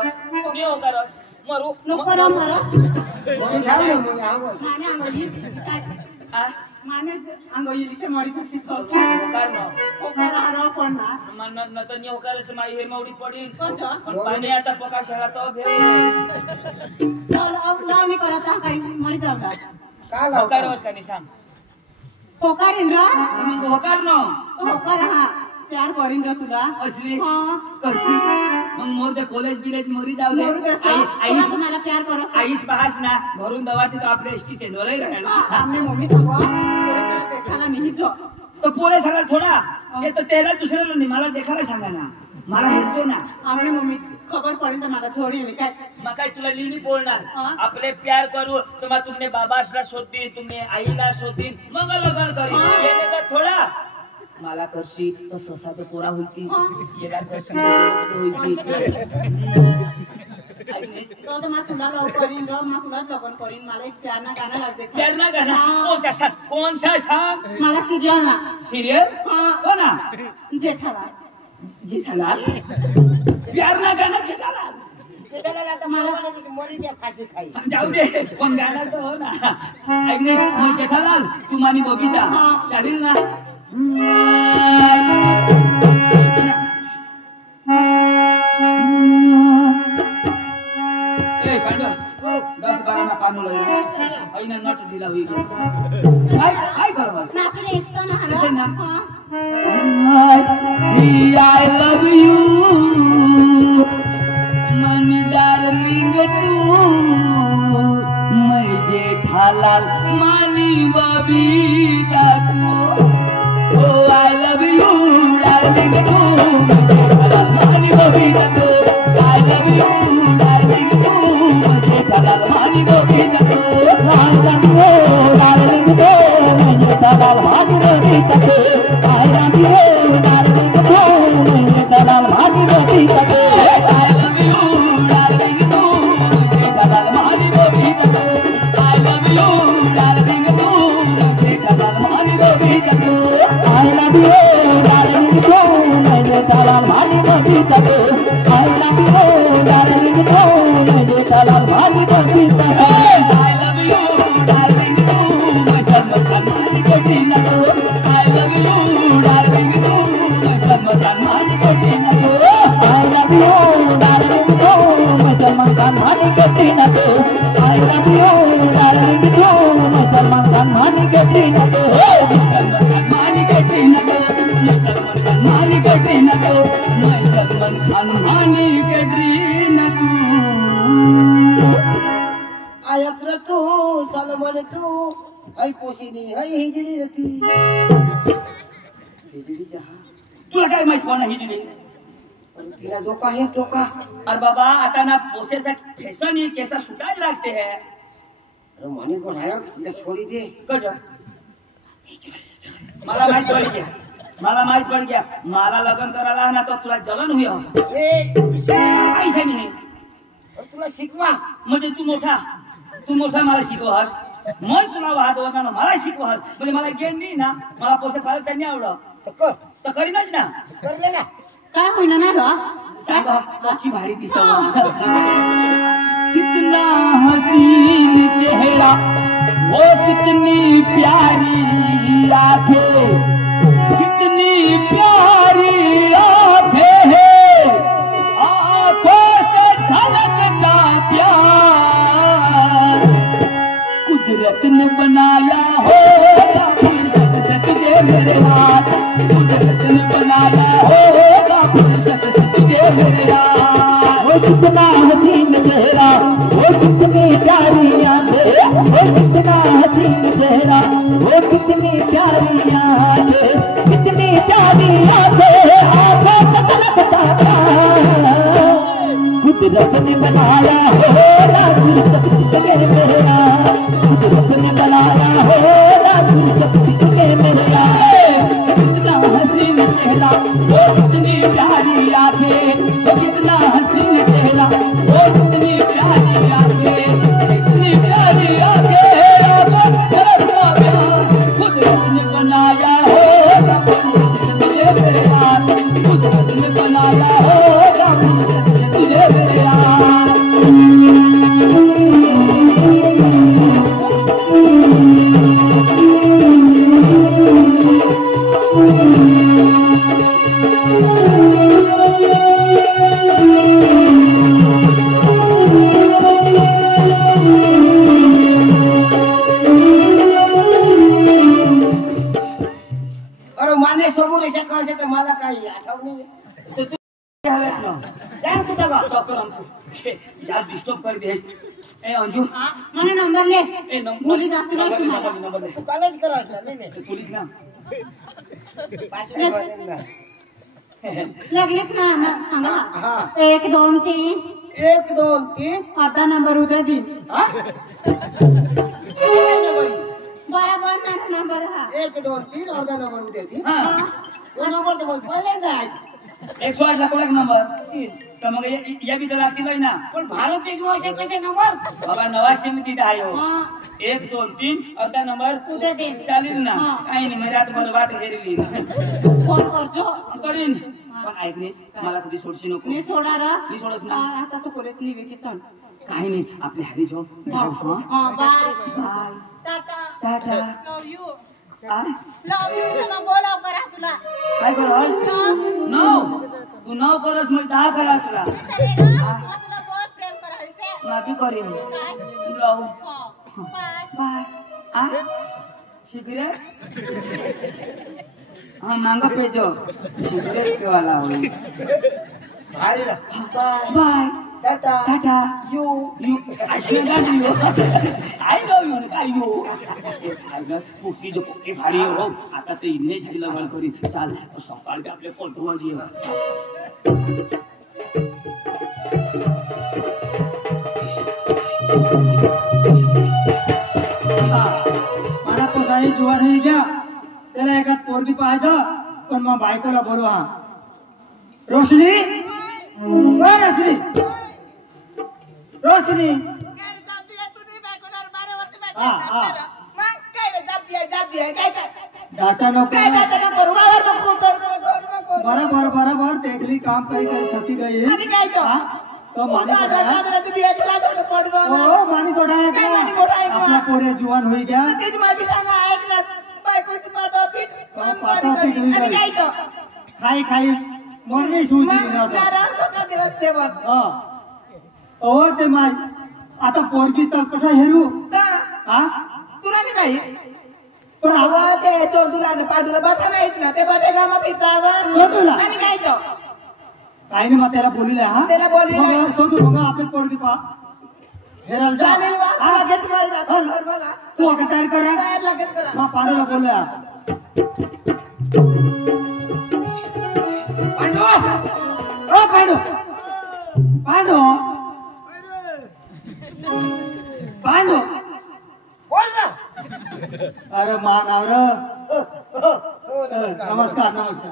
मरू नको रो मरो मरी जाऊ ना मग आहो माने अंगोली काय आ माने अंगोली से मरी छसी खो होकार न होकार रो पण ना मन न त नी होकार से माई हे मौडी पडील कोचा पण पाणी आता पका शाळा तो भेव चल अब नाही करता काय मरी जाऊला काय होकार लावतो? वसकानी सांग होकार इंद्र मग होकार न होकार हा प्यार करीन ग तुला असली हा. कशी मग मोर ते कॉलेज बिलेज मोरी जाऊ दे मोरू देसा. आई तुला तुम्हाला प्यार करत आईस बहास ना घरून दवाती तो आपल्या एसटी स्टँडवरही राहिला आम्ही मम्मी देखा नाही जो तो पोरे सांगा थोडा हे तर त्याला दुसऱ्याला नाही मला देखायला सांगा ना मला हेरतो ना आम्ही मम्मी खबर पडेल तर मला थोडी मी काय मग काय तुला लिहिली बोलणार हा. आपले प्यार करू तर मग तुमने बाबासला शोधतील तुम्ही आईला शोधतील मग लग्न करी हा. येणे का थोडा मला करशी तर स्वतः तो पोरा होती हा. येला करशी तर होती तो मग तुला लव करीन ग मग तुलाच लग्न करीन मला एक प्यार ना गाणं लागते प्यार ना गाणं हा. कौन सा सांग मला सिरियल ना सिरियल हा. कोणा जेठालाल जेठालाल प्यार ना गाणं जेठालाल जेठालाल आता मला म्हणायचं मोरी द्या फाशी खाई. जाऊ दे पण गाणं तर हो ना ऐकणेस मग जेठालाल तू आणि बबिता हा. चालेल ना ए पांडव 10-12 ना पानू लागले आईना नट दिला होईल काय करवा नाचून एकतो ना तसं ना. हा. I love you money darling तू मैं जेठालाल मानी बबीता तू Oh I love you darling तू मैं जेठालाल मानी बबीता तू I love you darling तू मैं जेठालाल मानी बबीता तू I love you darling तू मैं जेठालाल मानी बबीता तू I love you darling तू मैं जेठालाल मानी बबीता तू I love you darling तू मैं जेठालाल मानी बबीता तू I love you darling तू मैं जेठालाल मानी बबीता तू I love you darling तू मैं जेठालाल मानी बबीता तू I love you darling तू मैं जेठालाल मानी बबीता तू I love you darling तू मैं सलमान खान मानी बबीता तू I love you darling तू मैं सलमान खान मानी बबीता तू I love you darling तू मैं सलमान खान मानी बबीता तू I love you darling तू मैं सलमान खान मानी बबीता तू सलमान खान मानी बबीता तू सलमान खान मानी बबीता तू मैं सलमान खान मानी बबीता तू आयत्र तू सलमान तू ऐ पोशिनी ऐ हिजडी रती हिजडी जहा तुला काय माहित कोणा हिजडी अरे तिला डोका है डोका. अरे बाबा आता ना पोसेसा फैशन ही कैसा सुटाज रखते हैं अरे मानी को राया तिला सोडी दे. कज मला माहित पड गया मला माहित पड गया मला लग्न करायला ना तो तुला जलन हुई हो ए ऐसा नाही अरे तुला शिकवा म्हणजे तू मोठा मला शिकवस मग तुला वाहत होता ना मला शिकवस म्हणजे मला गेम नाही ना मला पोसे फार त्यांनी आवडलं तर कर तर करीनच ना करले ना. काय होईना ना ग सांगा अख्खी भारी दिसावं कितना हसीन चेहरा वो कितनी प्यारी आंखें कितनी प्यारी आंखें है आंखों से झलकता प्यार कुदरत ने बनाया होगा फुर्सत से तुझे मेरे हाथ कुदरत ने बनाया होगा फुर्सत से तुझे मेरे हाथ वो कितना हसीन चेहरा वो कितनी प्यारी आंखें वो कितना हसीन चेहरा वो कितनी प्यारी आंखें कितनी प्यारी आंखें आंखों से झलकता प्यार कुदरत ने बनाया होगा फुर्सत से तुझे मेरे हाथ कुदरत ने बनाया होगा फुर्सत से तुझे मेरे हाथ कितना हसीन चेहरा वो कितनी प्यारी आंखें वो कितना हसीन चेहरा वो कितनी प्यारी आंखें कितनी प्यारी आंखें आंखों से झलकता प्यार कुदरत ने बनाया होगा फुर्सत से तुझे मेरे हाथ कुदरत ने बनाया होगा फुर्सत से तुझे मेरे हाथ माझ्या समोर अशा करશે तर मला काही आठवण नाही तर तू हव्यात ना जाण कुठं गा चक्रांत या डिस्टर्ब कर देस ए अंजू મને નંબર લે ए नंबर मुली जास्त नाही तुम्हाला नंबर दे तू कालच करास ना नाही पोलीस ना पाचशे बनेल ना लागलेत ना सांगा हा 1 2 3 1 2 3 आता नंबर उद्या दिन हा बरोबर ना नंबर हा 1 2 3 अर्धा नंबर उद्या ती हां तो नंबर तर मग पहिल्यांदा आहे 108 ला कोणाक नंबर 3 तर मग या बी तर लागतील ना पण भारत देशમાં असे कसे नंबर बाबा 900 मध्ये तिथे आहे हो हा 1 2 3 अर्धा नंबर उद्या दिन चालेल ना हा. काही नाही मी रातभर वाट हेरली फोन करतो करीन पण ऐकलीस मला कधी सोडशी नको मी सोडणार मी सोडस ना आता तो कॉलेज नाही वेकेशन काही नाही आपली हरी जॉब हा bye bye tata tata love you आ? लव यू मला बोलाव करा तुला काय करल नव तू नव करस मी 10 करा तुला सगळे ना मला तुला बहुत प्रेम करायचे माफी करीन काय लव हो बाय बाय आ शिकरे हाँ मांगा पेजो शिकरे के वाला हो भारी ना bye tata tata you you I should not you I know you I you I know pussy जो पोके भारी हो आता ते इन्ने झाली लगन करी चाल सकाळ के आपले कोलटवाजी मला पोसाई जुवा नाही घ्या त्याला एकात पोरगी पाहायचं पण मग बायकोला बोलवा रोशनी रोशनी रोशनी डाटा नको बरोबर बरोबर देखली काम करी करी थकी गई हाँ? तो मानी कोठाया का आपला पोरे जुवान होई गया खाई खाई मरणी सूजी ओ ते माय आता पोरगी तर कसा हेरू हा तुला नाही माहित पण आवा आवा ते चोरतुला पाठवलं बठा नाहीत ना ते बठे गामा पितावा चोरतुला? आणि काय तो काही नाही मग त्याला बोलिले हा त्याला बोलिले. मग शोधू बघा आपले पोरगी पा हेराल जा चालेल वा हा? लगेच मला मला तू आता तयार करा तयार लगेच करा मग पांडूला बोलूया पांडू ओ पांडू पांडू पांडू बोल ना अरे मान आवर नमस्कार नमस्कार नमस्कार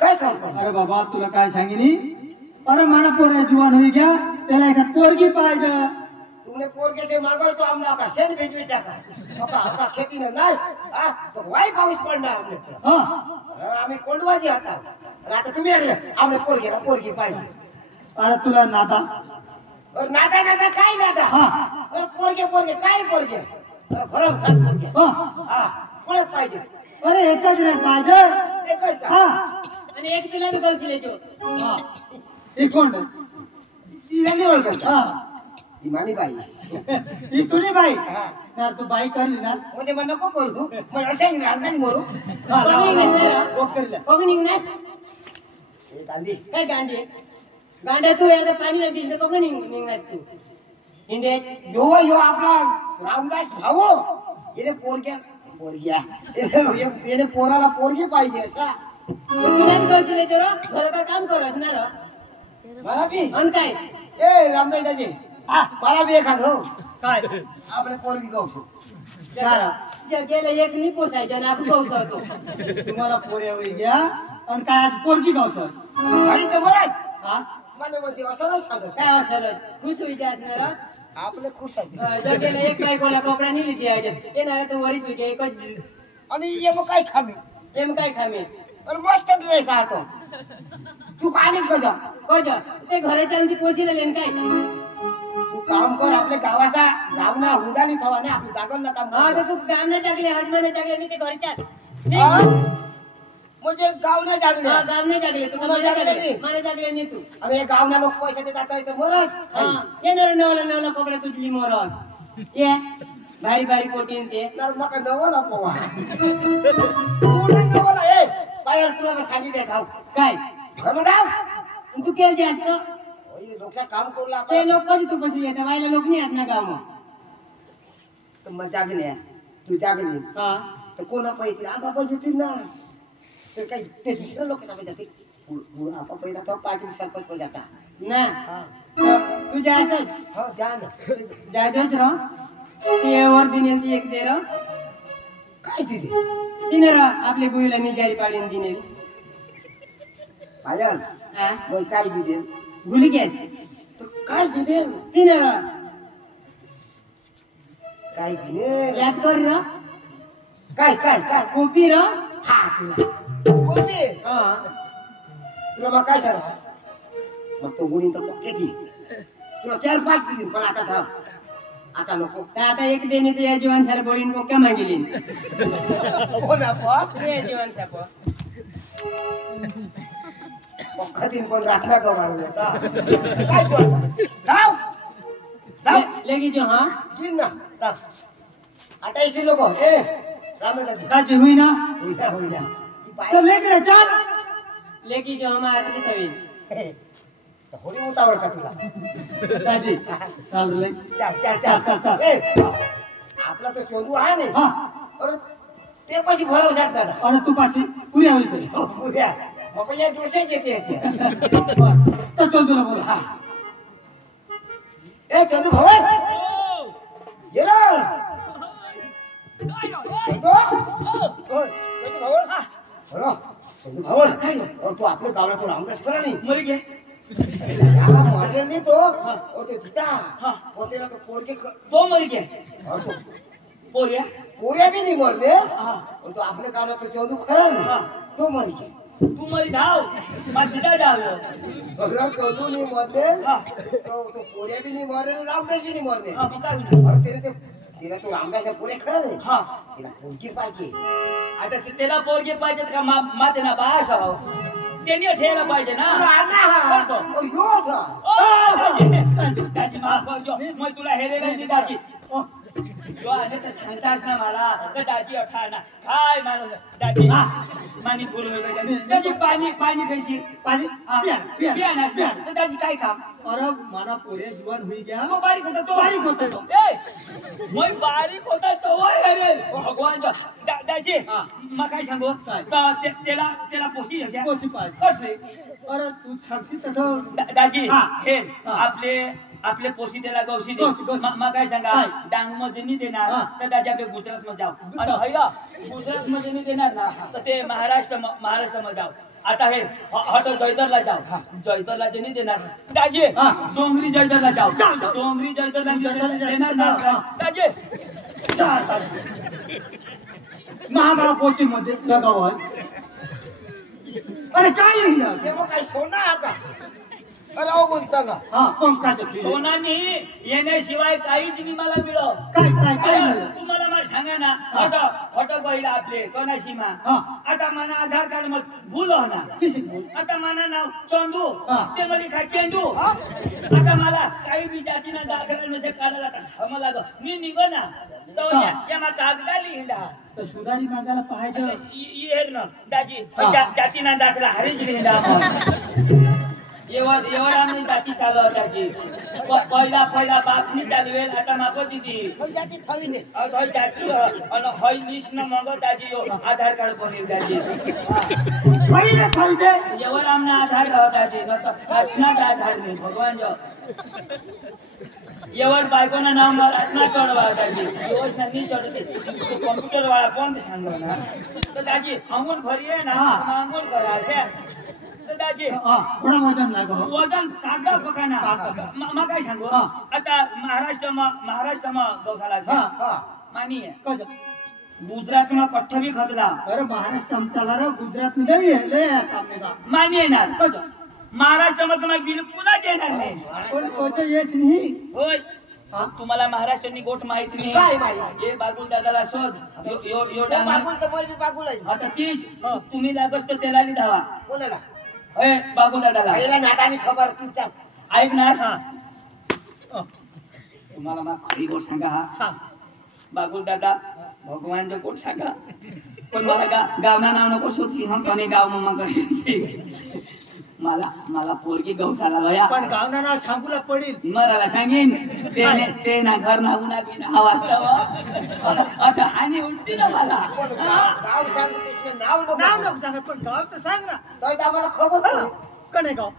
काय काम पण अरे बाबा तुला काय सांगिनी अरे माना पोर जुवान होई गया त्याला एखाद पोरगी पाहिजे तुमने पोर कैसे मांगो तो हमने का सेन भेज बेटा का का खेती न नाश हा तो वाई पाऊस पडणार हमने हा आम्ही कोंडवाजी आता आणि आता तुम्ही आणलं आम्ही पोरगी पाहिजे अरे तुला नाता और नाता नाता काय नाता हा और पोरगे काय पोरगे और भरम सात पोरगे हा हा कोण पाहिजे अरे एकच रे पाहिजे एकच का हा आणि एक तुला बी कौशल्य जो हा ही कोण यांनी ओळखत हा इमानी बाई ही तुझी बाई हा ना तू बाई करील ना म्हणजे मग नको करू मग असं राहणार मरू हा कोणी घेतलं? बोट करील कोणी निघणार हे गांधी काय गांडे गांडा तू आता पाणी दिसलं कोणी निघणार तू इंडिया यो आपला रामदास भाऊ येणे पोरग्या येणे पोराला पोरगी पाहिजे असा तुला बी कौशल्य जो घर का काम करू असणार मला बी आणि काय ए रामदास दाजी मला बी एखाद हो काय आपले पोरगी गावतो जगेला एक नाही पोसायचं ना आपण पोसवतो तुम्हाला पोऱ्या होई गया आणि काय आज पोरगी गावसर आणि तर बरं हा मला म्हणजे असं नाही सांगत काय असलं खुश होईचे असणार आपले खुश आहे जगेला एक काय कोणा कपडा नाही लिहिते येणार तू वरीस होईचे एकच आणि ये मग काय खामी एम काय खामे और मस्त ड्रेस आतो तू काढीस कसं कोण ते घराच्या आमची पोचीला लेन काय तू काम कर आपल्या गावाचा गावना उदानी थवा नाही आपली जागरला काम हा कर तर तू काम नाही टाकले हजमाने टाकले नाही ते घरच्यात हा? म्हणजे गाव नाही जागले हा गाव नाही टाकले तू तुम्हाला मला टाकले टाकले नाही? मला टाकले नाही तू आणि हे गावना लोक पैसे देतात इथं मरस हा येणार नवला कपडा तुझली मोरस ये भारी भारी पोटीन ते तर मका नवला पोवा तू नाही नवला ए पायल तुला मी सांगितलं खाऊ काय घरमध्ये जाऊ. तू केलते असतं होय, लोकचं काम करू ते आपण लोक कधी तू कसं येतं वायला लोक नाही आहेत ना गाव तर मग जागले तू जागली हा तर कोणा पैसे बाबा येतील ना तर काही ते दुसरं लोक सगळे जाते आपण पहिला तो पाटील सरपंच पण जाता ना हा तू जायचं हो जा ना जायचंच राह ते वर दिने ती एक दे राह काय तिथे तिने राह आपल्या गुईला निजारी पाडीन दिने पायल हा मग काय दिले गुली घ्यायची तर काय दिले तिने राह काय दिले याद कर राह काय काय काय कोपी राह हा तुला कोणी हा तुला मग काय सांगा मग तो गुणी तर पक्के की तुला 4-5 दिली पण आता थांब आता नको तर आता एक देणे ते या जीवन सारा बोलीन मोक्या मागिली हो ना बाप ते जीवन साप पक्का दिन पण राखला का मारून होता काय तू धाव धाव लेगी जो हाँ गिन ना धाव आता ऐसे लोक ए रामदाजी दाजी हुई ना होईना होईना तो लेकर चल लेगी जो हम आते थे होळी उतावळ का तुला दाजी चल रे चाल ए आपला तो चोदू आहे ना हाँ अरे ते पैसे भरवू दादा और तू पासी पूरी होई पे उद्या मग या डोशाचे येते तो चल तुला बोल हा ए चंदू भवन ये ना चंदू ओय चंदू भवन बरो चंदू भवन और तू आपले गावला तो रामदास करा नहीं मरी गे याला मारले नहीं तो और तो जीता वो तेरा तो पोर के तो मरी गे और तो पोरिया पोरिया भी नहीं मरले हाँ और तो आपले गावला तो चंदू खरा ना तो मर गया तू मरी धाव माझा जावलो अरे चंदू नहीं मरले हाँ तो पोरिया भी नहीं मरले रामदास भी नहीं मरले हाँ मग काय होईल? और तेरे तो रामदास पोरे खरा नहीं हा तिला पोरगी पाहिजे आता त्याला पोरगे पाहिजेत का माते ना बास आहो त्यांनी ठेवायला पाहिजे ना करतो. दाजी माफ करजो मग तुला हेरेला नाही दाजी जो आले तर सांगतास ना मला तर दाजी अठा ना काय माणूस दाजी मानी बोलू दाजी पाणी पाणी पैसे पानी पिया ना तर दाजी काय काम अरे मारा पोरे जुवान हुई गया तो बारीक होता तो बारीक होता तो. ए मग बारीक होता तो हेरेल भगवान दाजी मग काय सांगू काय? तर त्याला पोशी अशा कोची पाहिजे कसले अरे तू छाडसी तठ दाजी हा. हे हा. आपले पोशी त्याला गौशी दे गौशी. मग काय सांगा काय? डांग मध्ये नाही देणार हा. तर दाजी आपले गुजरात मध्ये जाऊ आणि भैया गुजरात मध्ये नाही देणार ना तर ते महाराष्ट्र मध्ये जाऊ आता हे हॉटेल जयदरला जाऊ जयदरला जे नाही देणार दाजी हा. डोंगरी जयदरला जाऊ डोंगरी जयदरला देणार ना दाजी महाबळा पोची मध्ये लगाव आहे अरे काय लिहिलं काय सोना का अरे ओ बोलता ना हा पंखाचं फिरे. सोनानी येण्याशिवाय काहीच मी मला मिळव काय काय काय झालं? तुम्हाला मला सांगा ना हॉटेल पहिला आपले कोणाशीमा हा. आता मला आधार कार्ड मग भूल हो ना किसी बोल आता मला नाव चंदू हा. ते मला काय चेंडू आता मला काही बी जातीना दाखला नसे काढायला का लाग मी निघो ना तो या मा कागदा लिहिला तर सुधारी मागायला पाहायचं येर ना दाजी हा. जातीना दाखला हरीच लिहिला एवढ आम्ही जाती चालव त्याची पहिला बापनी चालवेल आता मागो दिदी जाती थवी दे हय जाती आणि हय लिस्ट न मग त्याची आधार कार्ड बनेल त्याची पहिले खाऊ दे एवढ आमना आधार त्याची असणार आधार नाही भगवान जो एवढ बायकोना नाव मला असणार चढवा त्याची योजना नाही चढते कॉम्प्युटर वाला पण सांगलो ना तर त्याची अंगून भरी आहे ना अंगून करायचे दाजी थोडा वजन लागो वजन कागदा पकाना मग काय सांगू आता महाराष्ट्रमा गौशाला છે मानी कज गुजरातમાં પઠ્ઠ બી ખતલા अरे महाराष्ट्र आमच्याला रे गुजरात मध्ये लय काम का मानी येणार कज महाराष्ट्रामध्ये तुम्हाला बिलकुल येणार नाही पण कोच येस नाही होय तुम्हाला महाराष्ट्राची गोठ माहिती नाही काय माहिती? हे बागुल दादाला शोध यो बागुल तर मैं भी बागुल आहे आता तीच तुम्ही लागस तर त्याला धावा कोणाला ए बागुल दादाला पहिला नादानी खबर तुझ्या ऐक ना तुम्हाला मला खरी गोष्ट सांगा हा बागुल दादा भगवान जो गोष्ट सांगा पण मला गावना नाव नको शोधशी हम कोणी गाव मग मला पोरगी गौशाला लया पण गावना नाव सांगूला पडेल मराला सांगेन ते ना घर ना उन्हा बिना आवाज अच्छा आणि उलटी ना मला गाव सांगतेस ते नाव नाव नको सांगत पण गाव तर सांग ना तो आम्हाला खबर नाही. कणे गाव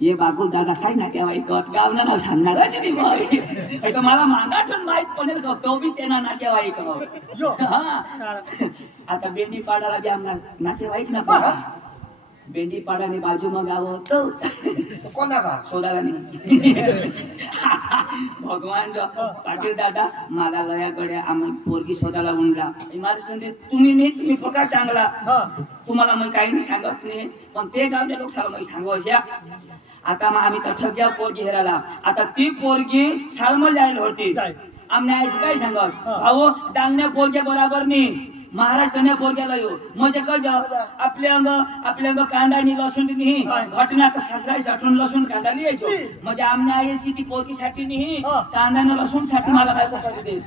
ये बागू दादा साई ना तेव्हा ऐकत गावना नाव सांगणारच नाही मग तो मला मागाठून माहित पडेल का तो बी त्यांना नातेवाईक यो हा आता बेंडी पाडाला बी आमना नातेवाईक ना बेंडी पाडाने बाजू मग गाव तो कोणा गाव शोधाला नाही भगवान पाटील दादा मला लयाकडे आम्ही पोरगी शोधायला उंडला इमारती तुम्ही नाही तुम्ही प्रकार चांगला तुम्हाला मग काही नाही सांगत नाही पण ते गावचे लोक साला मग सांगू आता मग आम्ही तर ठग्या पोरगी हेराला आता ती पोरगी शाळेमध्ये जायला होती आमने आईशी काय सांगत भाऊ डांगण्या पोरग्या बरोबर नाही महाराष्ट्राने पोरग्याला येऊ म्हणजे कज आपल्या अंग कांदा आणि लसूण नाही घटना सासरा साठून लसूण कांदा लिहायचो म्हणजे आमने आईशी ती पोरगीसाठी नाही कांदा आणि लसूण साठी मला बायको करू दे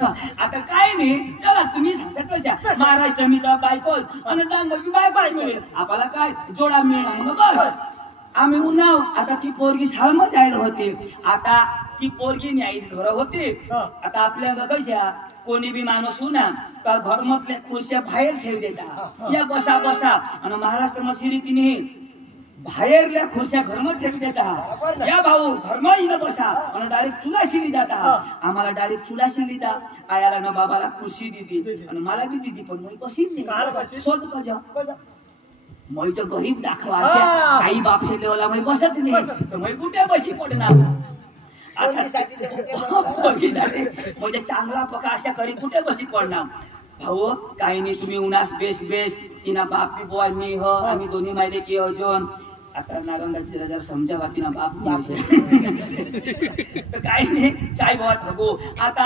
आता काय नाही चला तुम्ही सांगता कशा महाराष्ट्र मी तर बायको आणि डांग बायको मिळेल आपल्याला काय जोडा मिळणार मग बस आम्ही उन्हाव आता ती पोरगी शाळेमध्ये जायला होते आता ती पोरगी न्यायच घर होते आता आपल्या कशा कोणी बी माणूस हो ना तर घर मधल्या खुर्च्या बाहेर ठेव देता या बसा बसा आणि महाराष्ट्र मध्ये तिने बाहेरल्या खुर्च्या घरमध्ये ठेव देता या भाऊ घरमध्ये बसा आणि डायरेक्ट चुला शिली जाता आम्हाला डायरेक्ट चुला शिली दा आयाला न बाबाला खुर्ची दिली आणि मला बी दिली पण मी बशीच नाही शोध कजा मैं तो गरीब दाखवा काही बाप लेवला मैं बसत नाही तर मैं कुठे बशी पडणार म्हणजे चांगला पका अशा करी कुठे बशी पडणार भाऊ काही नाही तुम्ही उन्हास बेस बेस तिना बाप बी बोल मी हो आम्ही दोन्ही मायले की अजून आता नारंगाची जरा समजावा तिना बाप तर काही नाही चाय बाबा थगो आता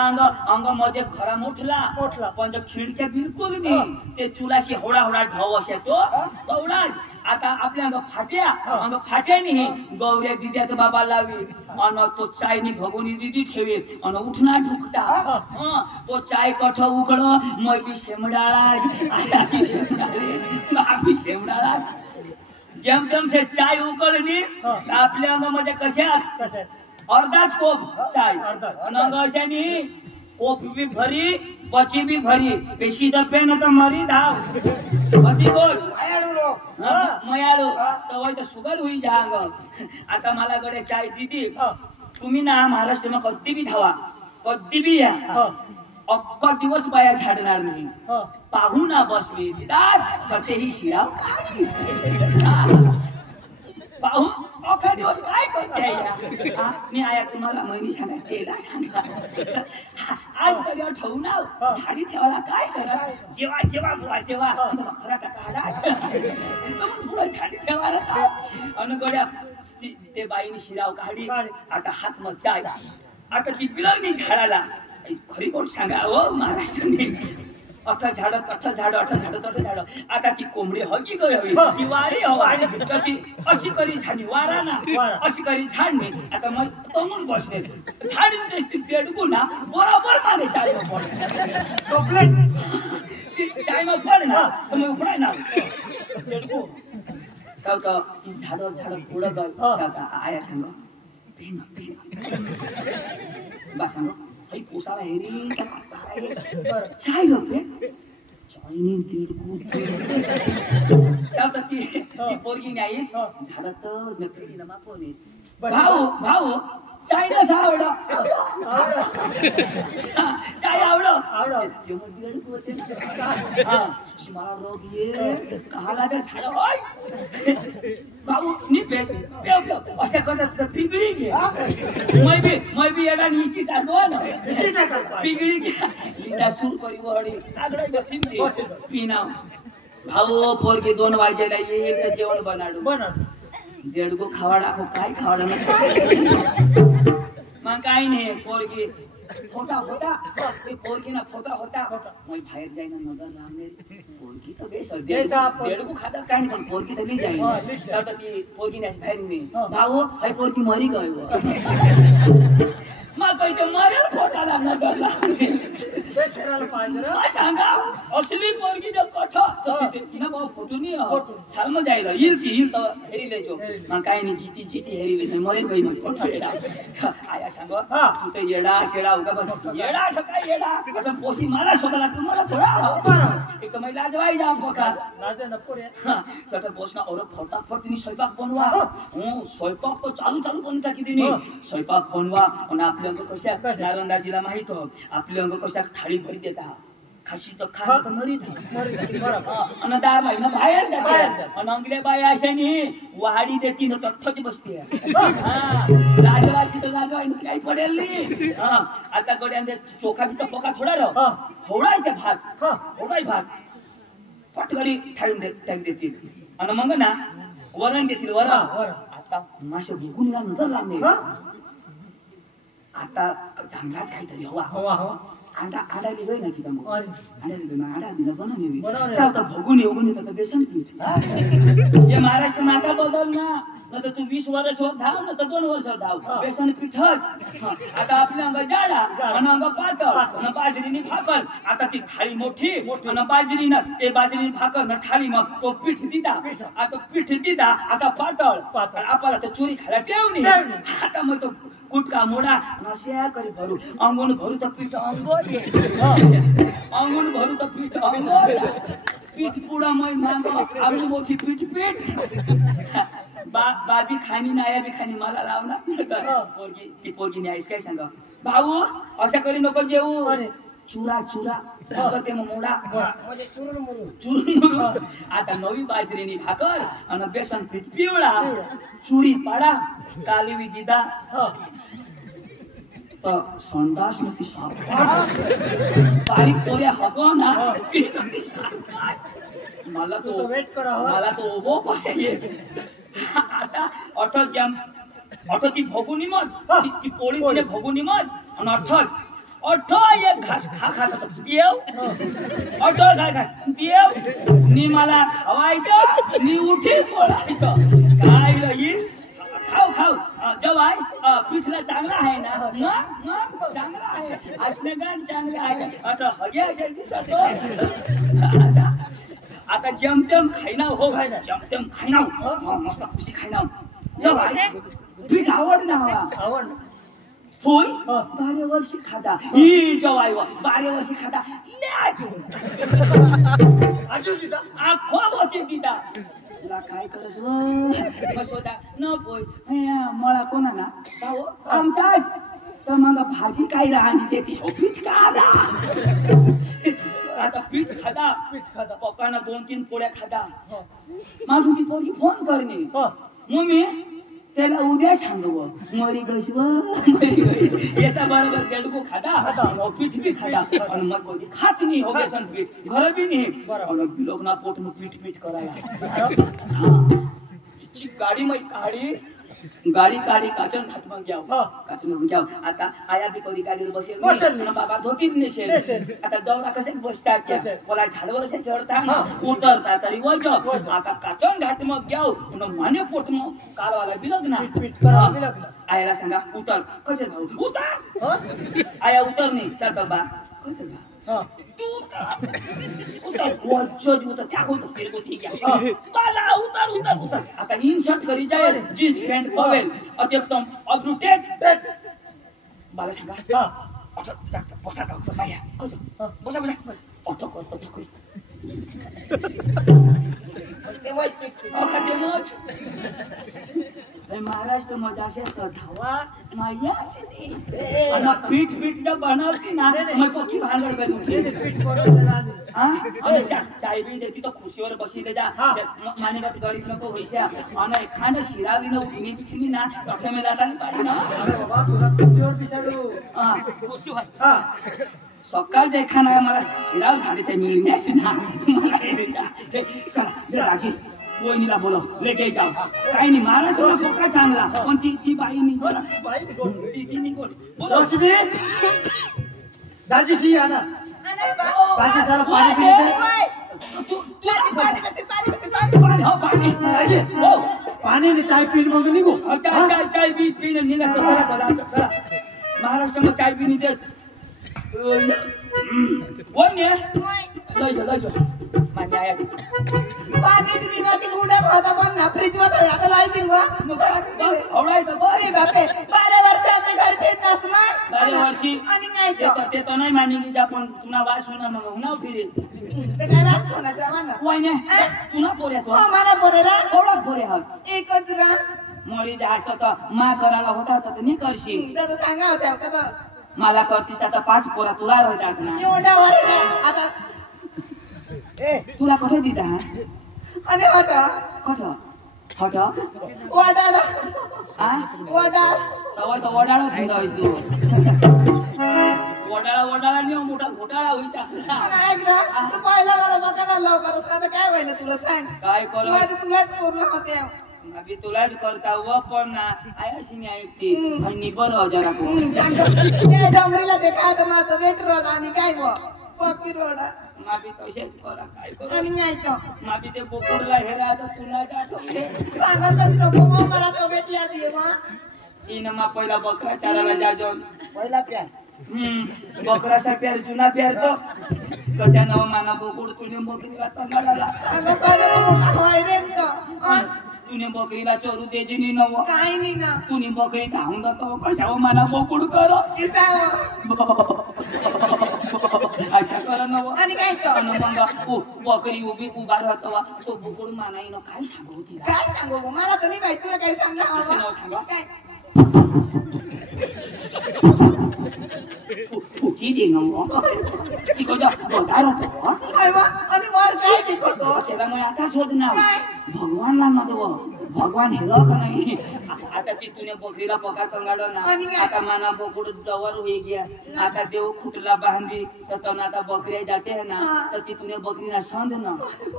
अंग माझे घरा मोठला पण खिडक्या बिलकुल नाही ते चुलाशी होडा होडा ढव असे तो तेवढाच आता आपल्या अंग फाट्या नाही गौऱ्या दिद्या तर बाबा लावी आणि तो चाय नी भगोनी दिदी ठेवे आणि उठना ढुकटा तो चाय कठ उकड मै बी शेमडाळा शेमडाळा जेम तेम से चाय उकळली आपल्या अंगामध्ये कशा अर्धाच कोप चाय अंग अशानी कोप बी भरी पची बी भरी पेशी दपे न तर मरी धाव अशी गोट मयाळू तर सुगर होई जा अंग आता मला कडे चाय दिदी तुम्ही ना महाराष्ट्र मध्ये कधी बी धावा कधी बी या अख्खा दिवस बाया झाडणार नाही पाहू ना बसवी दिदार कधीही शिराव पाहू अख्खा दिवस काय करते मी आया तुम्हाला महिनी सांगा तेला सांगा आज कधी ठेवू ना झाडी ठेवायला काय करा जेव्हा जेव्हा बुवा जेव्हा खरा काढा पुढे झाडी ठेवायला आणि गड्या ते बाईने शिराव काढी आता हात मग चाय आता ती पिलवणी झाडाला खरी कोण सांगा हो महाराष्ट्राने अठा झाड आता ती कोंबडी हगी गई ती वारी हवी ती अशी करी झाडी वारा ना अशी करी झाडणे आता मग तमून बसले झाडी दिसते पेडकू ना बरोबर माने चाय चाय मग पड ना तुम्ही उघडाय ना पेडकू झाड पुढं गय आया सांग बा सांग भाई पोसाला हेरी चाय लोक चायनी तिडकू ती पोरगी नाहीस झाडातच न फेरी ना मापोने भाऊ चाय कसा आवड चाय आवड मला रोग ये कहाला त्या झाड भाऊ नी बेस अशा करतात पिगडी घे मै बी येडा नीची टाकवा ना पिगडी घ्या लिंदा सूर करी वडी आगडा बसीन ते पिना भाऊ पोरगी 2 वाजेला येईल तर जेवण बनाडू देडगो खावाडा काय खावाडा मग काय नाही पोरगी फोटा ते पोरगी ना फोटा होता मग बाहेर जाईना नगर राहणे पोरगी तर बेस देडगो खातात काय नाही पण पोरगी तर नाही जाईन तर ती पोरगी नाही बाहेर नाही भाऊ हाय पोरगी मरी गयो मग काही ते मरेल फोटा लागला गरला ते शेराला पाहिजे रे. काय सांगा असली पोरगी जर कठा ना बाबा फोटो नाही छान मजा येईल येईल की येईल तर हेरी लेजो मग काय नाही जिती जिती हेरी ले मरेल काही नाही फोटो येडा आया सांग तू तर येडा शेडा उगा बस येडा काय येडा आता पोशी मला शोधायला तुम्हाला थोडा एक तर महिला जवाई जा पोका लाजे नको रे. तर पोसना और फटाफट तिने स्वयंपाक बनवा स्वयंपाक तो चालू चालू बनवून टाकी तिने स्वयंपाक बनवा आणि आपले अंक कशा नालंदाजीला माहित हो आपले अंक कशा थाळी भरी देता खाशी तर खा तर मरी आणि दार बाई ना बाहेर जाते आणि अंगले बाई अशा नी वाडी देती न तठ्ठच बसते राजवाशी तर राजवाई काही पडेल नाही आता गड्यांचे चोखा बी तर पोका थोडा राव होडा इथे भात होडाय भात पटकरी ठाळून टाक देतील आणि मग ना वरण देतील वरण आता मासे भुकून नजर लागले आता चांगलाच काहीतरी हवा हवा हवा अंडा अंडा निघाय ना की मग अरे अंडा निघाय अंडा बिना बनवणे बनवणे. आता भगून येऊन येतात तर बेसन पीठ हे महाराष्ट्र नाता बदल ना तर तू 20 वर्ष धाव ना तर 2 वर्ष धाव बेसन पीठच आता आपल्या अंग जाडा आणि अंग पातळ आणि बाजरीनी भाकर आता ती थाळी मोठी आणि बाजरीनं ते बाजरीनी भाकर ना थाळी मग तो पीठ दिदा आता पीठ दिदा आता पातळ आपल्याला तर चोरी खायला ठेवणी आता मग तो कुटका मोडा नशा करी भरू अंगून भरू तर पीठ अंगोर अंगून भरू तर पीठ अंगोर पीठ पुडा मै मागो आपली मोठी पीठ पीठ बाबी खाणी नाया बी खाणी मला लावणार पोरगी ती पोरगी न्यायस काय सांगा भाऊ अशा करी नको जेऊ चुरा चुरा करते मग मोडा म्हणजे चुरून मुरून चुरून आता नवी बाजरीनी भाकर आणि बेसन पीठ पिवळा चुरी पाडा कालवी दिदा तर संडास नक्की बारीक पोऱ्या हगो ना मला तो ओबो कसे ये आता ऑटो जम ऑटो ती भोगुनी मत ती पोळी तिने भोगुनी मत आणि ऑटो एक घास खा देव ऑटो खा देव नी मला खावायचं नी उठी बोलायचं काय राहील खाऊ खाऊ जवाय पिछला चांगला आहे ना मग चांगला आहे असले गाण चांगले आहे आता हगे असे दिसतो आता जमतेम खाईना हो जमतेम खाईना मस्त खुशी खाईना जवाय पीठ आवड ना आवड होय 12 वर्ष खाता ही जवाय 12 वर्ष खाता आजू दिदा आखो बोती दिदा तुला काय करस बस होता न पोय मला कोणा ना भाऊ आमच्या आज तर मग भाजी काय राहणी देती पीठ का आला आता पीठ खादा पप्पाना 2-3 पोळ्या खादा माझी ती पोरगी फोन करणे मम्मी त्याला उद्या सांगव मरी गईस येता बरोबर देडको खाता पीठ बी खाता आणि मग कोणी खात नाही हो बेसन पीठ घर बी नाही लोक ना पोट मग पीठ पीठ करायला गाडी मग गाडी काढी काचन घाट मग घ्याव आता आया बी कधी गाडीवर बसेल बाबा धोतीत नेसेल आता दौरा कसे बसतात बोला झाडवर असे चढतात उतरतात तरी वज आता काचन घाट मग घ्याव माने पोट मग कारवाला बिलग ना आयाला सांगा उतर कसे भाऊ उतर आया उतर नाही तर बाबा कसे भाऊ उतर वजज उतर त्या होत तेरे को ठीक आहे बाला उतर उतर उतर आता इनशॉट करी जाय जीन्स पॅन्ट पवेल अत्यंतम अपडेट बाला सांगा ऑटो बसा का बाया कसं बसा बसा ऑटो कर ते वाईट पिक्चर खाते मोच महाराष्ट्र मध्ये असे धावा नाहीच नाही आणि पीठ जब बनवती ना मग पक्की भांगड बनवती चाय बी देती तो खुशीवर बसले जा माने का गरीब नको होईशा आणि एखादं शिरावी न उठणी पिचणी ना डॉक्टर में जाता पाहिजे ना खुशी होय सकाळचं एखादा मला शिराव झाले ते मिळण्यास ना चला राजी वहिनीला बोलव लेट जाऊ काही नाही महाराष्ट्र सोका चांगला पण ती बाईनी ती कोण बोलव दाजीशी आना पाणी सारा पाणी पिते पाणी चाय पीन मग निघू चाय पी निघा चला महाराष्ट्र में चाय भी नहीं देत वन ये लय जो मान्य आया पाण्याची निवाती गुंडा भाता पण ना फ्रीज मध्ये आता लायची बा आवडाय तर बरे बापे 12 वर्ष आम्ही घर पेट नसमा 12 वर्षी आणि नाही ते तो नाही मानी की आपण तुना वास होणार मग हुना फिरे ते काय वास कोणा जवाना वाने तुना पोरे तो मला बोलेला एवढा पोरे हा एकच रान मोरी जास्त तर मा करायला होता तर नाही करशील त्याचं सांगा होत्या त्याचं मला करतीस आता 5 पोरा तुला होतात ना एवढा वर आता तुला कुठे दिदा आणि वाटा हट वाटाडा हा वाटा तवा तो वडाळा थंड आहेस तू वडाळा नाही मोठा घोटाळा होईचा आणि ऐक ना तू पहिला मला बघा लवकर असता काय व्हायला तुला सांग काय करू माझं तुलाच पूर्ण होते अभी तुलाच करता व पण ना आयाशी नाही ऐकते आणि निबर जरा त्या डमरीला ते काय तर माझं वेट रोड आणि काय पॉपी रोड माबी तसेच करा काय करू आणि नाही तो माबी ते बोकुडला हेरा आता तुला आठवले सांगतच नको मग मला तो भेटी आधी मग तीन मा पहिला बकरा चारायला जाजो पहिला प्यार बकराचा प्यार जुना प्यार तो कशा नव माना बोकुड तुने बकरीला तंगाला सांगत मोठा होय रे तो तुने बकरीला चोरू देजी नी नव काय नाही ना तुने बकरी धावून जातो कशावर माना बोकुड कर अशा कर नव आणि काय तो मग बकरी उभा राहतो तो बोकुड मानाईन काय सांगू तिला काय सांगू मला तर नाही माहिती तुला काय सांगा असं नाव सांगा काय फुकी दे नव ती कोणता बोदार होतो आणि वर काय शिकवतो त्याला मग आता शोध ना भगवानला नको भगवान हेलो का नाही आता ती तुने बकरीला पका कंगाडो ना आता माना बोकुड डवर होई गया आता देव खुटला बांधी तर तन आता बकरी जाते है ना तर ती तुने बकरीला सांध ना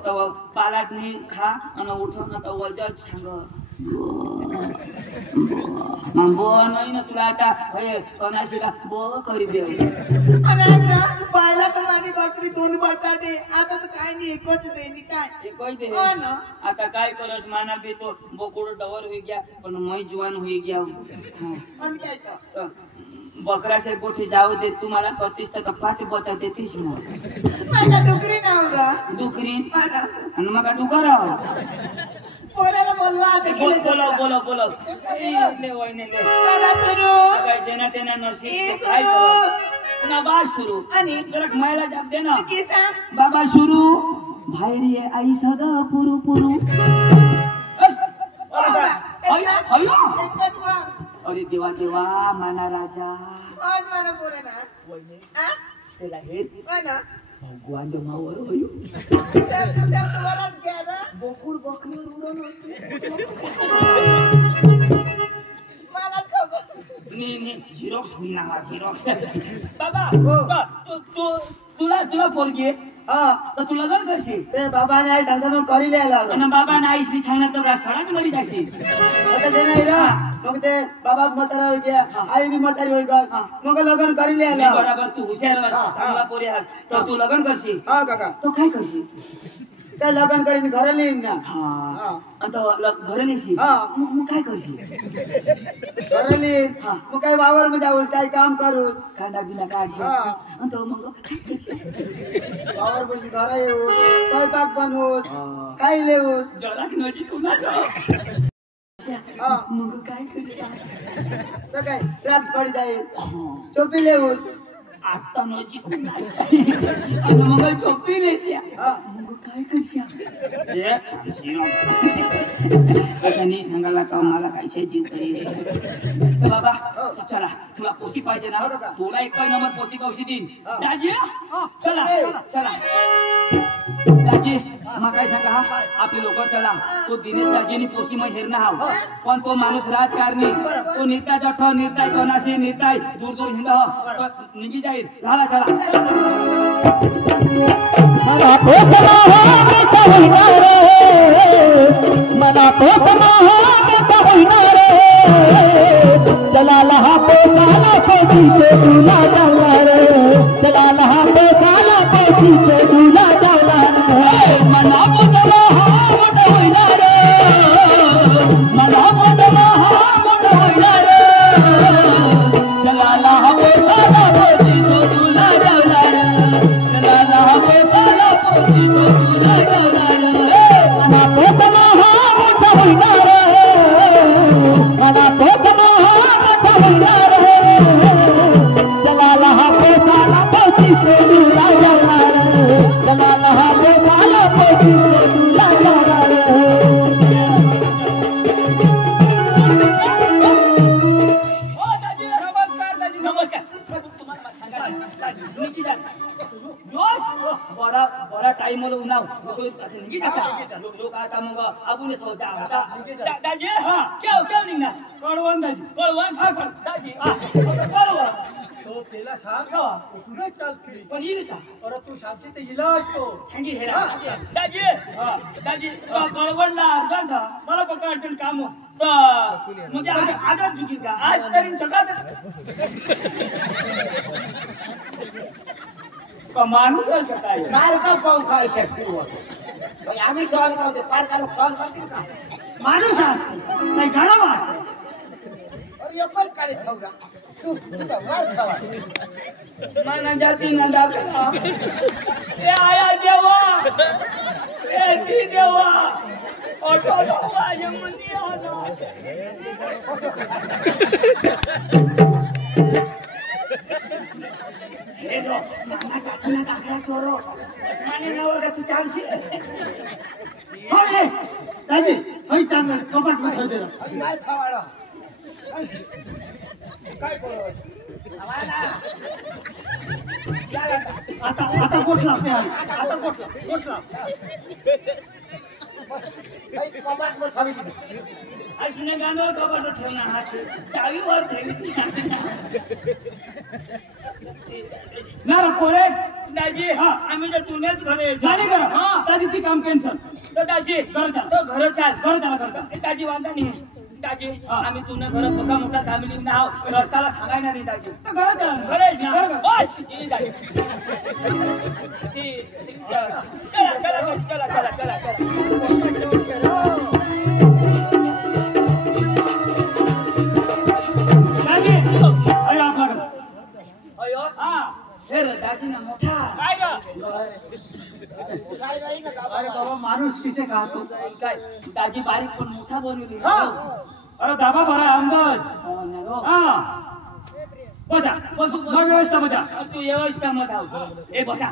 तर पालाट नी खा आणि उठव ना तर वजच सांग बो नाही ना तुला आता हे कोणाशीला बो करी दे आणि पाहिला तर माझी बकरी 2 बटाटे आता तर काय नाही एकच देणी काय एकच दे हो ना आता काय करस माना बी तो बोकुड डवर होई गया पण मै जवान होई गया आणि काय तो बकरा से गोठी जाऊ दे तुम्हाला 35 टक्का 5 बचा देतीस ना माझ्या डुकरी नावरा डुकरी मला आणि मग डुकरा पोराला बोलवा आता केले बोलो ले वहिनी ले बाबा सुरू काय जेना तेना नशीब काय करू पुन्हा बाळ सुरू आणि जरा महिला जाप दे ना की सांग बाबा सुरू बाहेर ये आई सदा पुरू एकच वा अरे देवा माना राजा आज मला पोराला त्याला हे ना भगवान जमावर होयो सब वरच घ्या ना बोकुड बकरी उडून होती मलाच खबर नी झेरॉक्स मी ना झेरॉक्स बाबा तुला पोरगी तर तू लग्न करशील ते बाबाने आई सांगता मग करी लिहायला आणि बाबा नाहीस मी सांगणार तर सडाच मरी जाशील आता ते नाही ना मग ते बाबा म्हातारा होई गया आई बी म्हातारी होई गल मग लग्न करी लिहायला बरोबर तू हुशार चांगला पोरी आहेस तर तू लग्न करशील हा काका तो काय करशील काय लग्न करीन घर लिहीन ना घर नेशील मग काय करशील घर लिहीन मग काय वावर मध्ये जाऊस काय काम करूस कांदा बिना काढशील मग वावर मध्ये घर येऊस स्वयंपाक बनवूस काय लेऊस जरा की नजीक मग काय करशील तर काय रात पड जाईल चोपी लेऊस आता नजीक आणि मग चोपी नेशी मग काय करशील असं नाही सांगायला का मला कायशा जीव तरी बाबा चला तुला पोशी पाहिजे ना तुला एक नंबर पोशी कौशी देईन दाजी चला दाजी मग काय सांगा आपले लोक चला तो दिनेश दाजीनी पोशी मग हेरणं हाव पण तो माणूस राजकारणी तो निर्ताय जठ निर्ताय कोणाशी निर्ताय दूर हिंड निघी जाईल झाला चला मला चला हा पोसाला पोशीचे तुला जाणार चला हा पोसाला पोशीचे तुला जाणार मला मोठा होणार मला मोठा होणार चला पोटी से दूल्हा जाला रे नमस्कार दाजी नमस्कार तुम्हाला सांगा निघी जा बरा टाइम मला उन्हाव निघी जाता लोक आता मग आबूने सोडता आता दाजी केव निघणार कळवण दाजी कळवण दाजी कळवण तो पेला साहब उठूनच चाल फिरी पण येईल का और तू शांती ते इलाज तो सांगी हेरा दाजी कळवणला अर्जंट मला पक्का अर्जंट काम हो म्हणजे आजच चुकील का आज तरी सकाळ का माणूस आहे काय सारखा पाऊस खाय शकतो आम्ही सहन करतो पारका लोक सहन करतील का माणूस आहे नाही गाणा और एकच काढे ठेवला तू तर मार खावा मन जाती ना दाखला ए आया देवा ए ती देवा ऑटो लावा यमनी आना ए दो ना काकरा छोरो माने नवर का तू चालशी होय दाजी होय चांगलं कपाट बसव दे मार खावाडा काय करू आता गोठला आता गोठला कपाट मध्ये खावी दिली अशने गाणं कपाट ठेवणार हा चावीवर ठेवली ना कोरे दाजी आम्ही तर तुनेच घरे झाली का दाजी ती काम कॅन्सल तो दाजी घर चाल तो घर चाल करता दाजी वांदा नाही दाजी आम्ही तुने घर बघा मोठा फॅमिली नाव रस्त्याला सांगायना नाही दाजी घर चाल घरेच ना बस ही दाजी चला दाजी अरे आपला अयो हे दाजी ना मोठा काय ग काय नाही ना अरे बाबा माणूस किसे खातो काय दाजी बारीक पण मोठा बनवली अरे दाबा भरा अंदाज बसा बसू मग व्यवस्था बसा तू व्यवस्था मत आहो ए बसा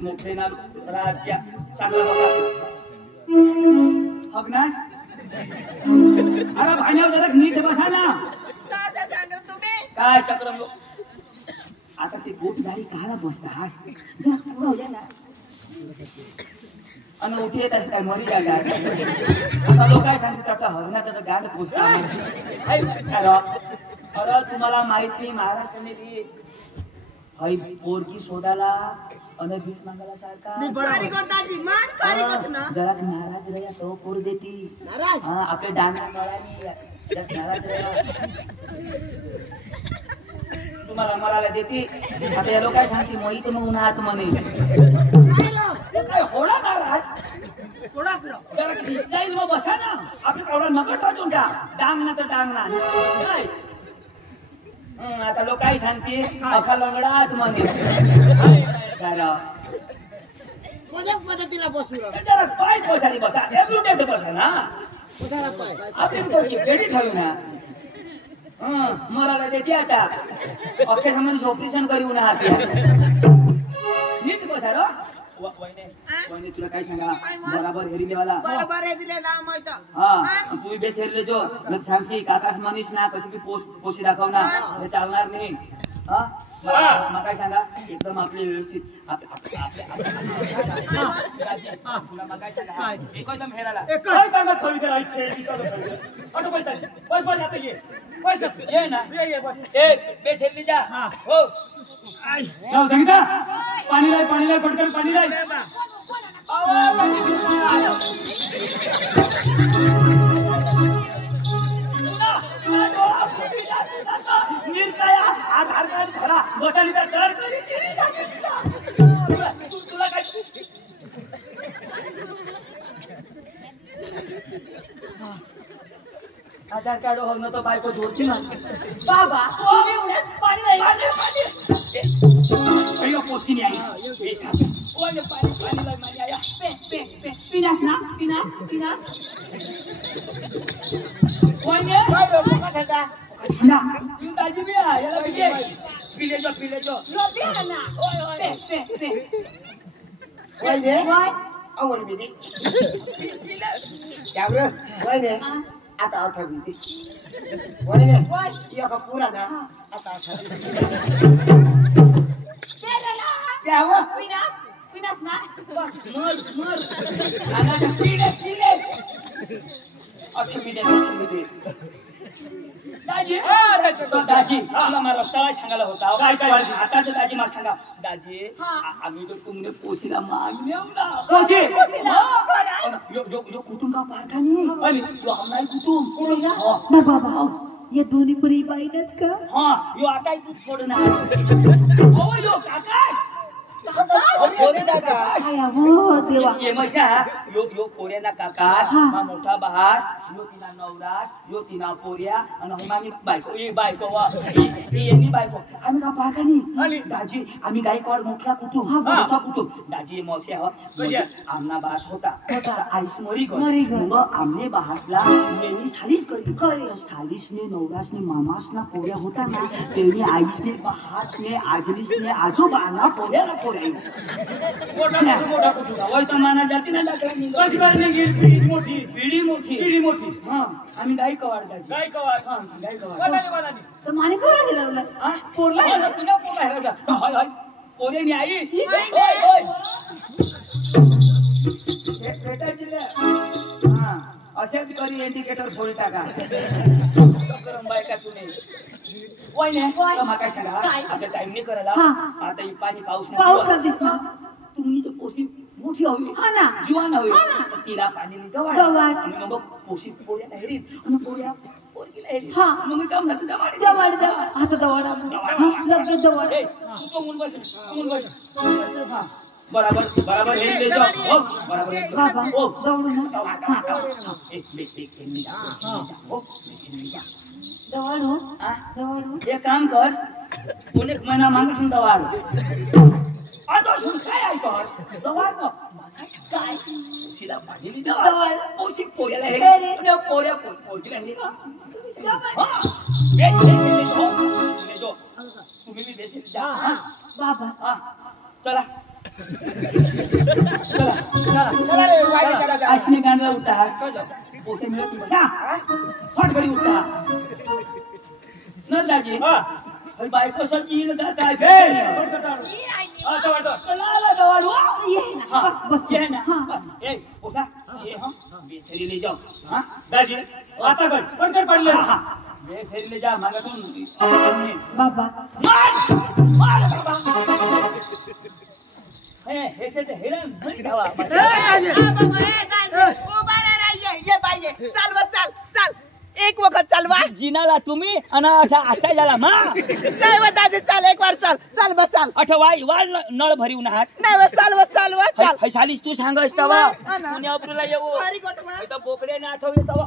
मोठे ना राज्य चांगला बसा अग्नाश अरे भाण्यावर जरा नीट बसा ना काय चक्र आता ते गोठदारी काला बसता जरा पुढं या ना आणि उठी येत असे काय मरी जागा आता लोक काय सांगतात आता हरणा त्याचं गाणं पोचता अरे तुम्हाला माहित नाही महाराष्ट्राने ती हई पोरकी शोधाला अन भीक मागायला सारखा जरा नाराज रहा तो पोर देती नाराज हा आपले डांगा कळानी नाराज रहा तुम्हाला मरायला देते आता या लोक काय सांगते मोहित मग उन्हात म्हणे काय होणार नाराज जरा स्टाईल मग बसा ना आपल्या कावडा नकट वाजून का डांग ना तर डांग ना काय आता लोक काय सांगते अखा लंगडात म्हणे कोणत्या पद्धतीला बसू जरा पाय बसाली बसा एवढे बसा ना बसायला पाय आपली क्रेडिट ठेवू ना मराला देते आता अख्ख्या सामान ऑपरेशन करू ना हात नीट बसा रो वहिनी तुला काय सांगा बराबर हेरी देवाला हा तुम्ही बेस हेरले जो मग सांगशी काकास मनीष ना कशी बी पोशी दाखव ना हे चालणार नाही हा मग काय सांगा एकदम आपले व्यवस्थित तुला मग काय सांगा एकदम हेराला काय सांगा थोडी जरा ऑटो बस बस आता ये बस ये ना ये बस एक बेस हेरली जा हो जाऊ संगीता पाणी लाय पटकन पाणी लाय आधार कार्ड भरा गटालीचा कर तुला काय आधार कार्ड हो ना तो बायको जोडती ना बाबा तुम्ही उन्हात पाणी काही पोस्टी नाही पाणी पाणी लाई मारी आया पिनास ना पिनास वहिनी थंडा तू दाजी बी आहे याला पिले जो रोटी आहे ना पे वहिनी अमोल मी त्यामुळं वय ने आता 18 मी वय ने एक पुरा ना आता 18 त्यावर विनाश ना मर आता पिले अठमी दाजी दाजी मला रस्त्याला सांगायला होता काय आता तर दाजी मला सांगा दाजी आम्ही तो तुमने पोशीला मागले पोशी यो कुटुंब का पारखानी आणि यो आमनाई कुटुंब ना बाबा ये दोन्ही पुरी बाईनच का हा यो आता तू सोड ना ओ यो आकाश देवा ये मशा यो पोऱ्याना काकास मा मोठा बहास यो तिना नवरास यो तिना पोऱ्या आणि मामी बायको यांनी बायको आम्ही का पाकानी दाजी आम्ही गायकवाड मोठा कुटुंब दाजी मौसे आमना बास होता आईस मरी गई मग आमने बहासला यांनी सालीस करी सालीसने नवरासने मामासना पोऱ्या होता ना त्यांनी आईसने बहासने आजलीसने आजोबाना पोऱ्याला मोठा कुटुंब वय तर माना जाती ना पिढी मोठी हा आम्ही गायकवाड तर माने पोरा दिला पोरला तुला पोरा पोऱ्यानी आई अशाच करी इंडिकेटर फोड टाका बायका तुम्ही वय नाही माका सांगा आता टाइम नाही करायला आता ही पाणी पाऊस तुम्ही तर पोशी मोठी हवी जीवान हवी तिला पाणी गवाड आणि मग पोशी पोळ्याला हेरीत आणि पोळ्या पोरगीला हेरीत मग काम जवाड आता जवाड बराबर ले जाओ बराबर बाबा दौड़ू दौड़ू एक काम कर तूने एक महिना मागून दवार आता सुन काय ऐकत दवार न काय सीधा पाणी दवार पोशी पोऱ्याला हे पोऱ्या पोरगीला हे तुम्ही भी बेसे जा बाबा चला रे वाई अश्विनी गांडला उठा पोसे मिळत बसा फट करी उठा न दाजी बायको सब येईल का काय ए पोसा ये हम बेसरी ले जाओ हां दाजी आता कर पडले बेसरी ले जा मागा तुम बाबा मार बाबा हे से हेरान नहीं धावा चाल एक वखत चालवा जिनाला तुम्ही आणि आष्टा झाला मा नाही व दादी चाल एक वार चाल चाल वाई वाल नळ भरीव ना हात नाही व चाल हाय सालीस तू सांग असतावा पुण्या अप्रूला येऊ इथं बोकड्याने आठवले तवा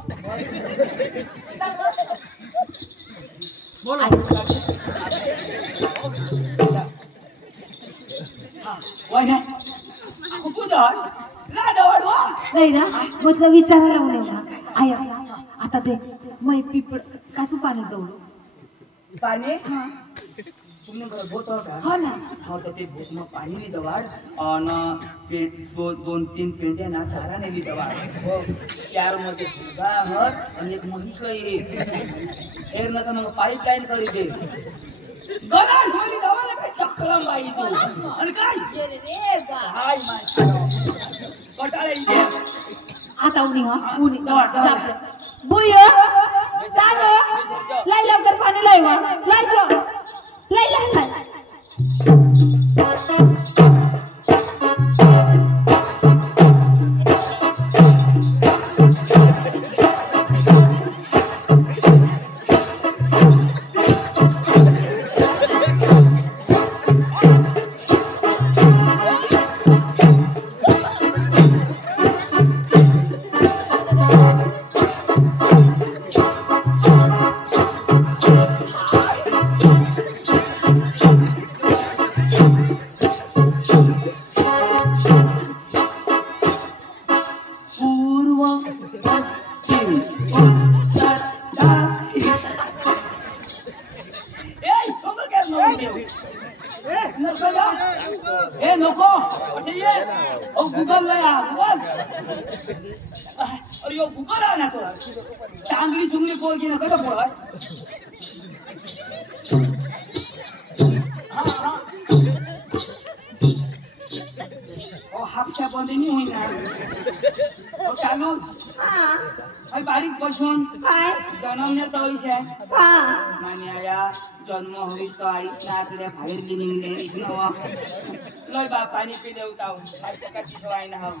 बोला वाय ना तुझा लाडवाडवा नाही ना म्हटलं विचारायला म्हणून आया आता ते मै पिपळ काय तू पाणी दौडू पाणी तुमने घर भोत का हो ना हो तर ते भोत मग पाणी ली दवाड आणि 2-3 पेंट्या ना चारा नेली दवाड हो 4 मध्ये फुगा हर आणि एक म्हैस येईल एक नका मग पाईपलाईन करी दे गलास मध्ये दवाला काय चक्कर बाई तू आणि काय रे हाय माय कटाळे इथे आता उनी दवाड बुय तानो लाई लवकर पाणी लायवा लाई बोल अरे यो कुकर आहे ना तो चांगली चुंगली पोरगी ना कसं पोरस हापशा बंदी नाही होईना चालू बारीक बसून जन्मण्याचा विषय मान्या जन्म होईस तो आईस ना तुझ्या बाहेर निघलेलीस ना लय बा पाणी पिले उताव काची सवाय ना हाव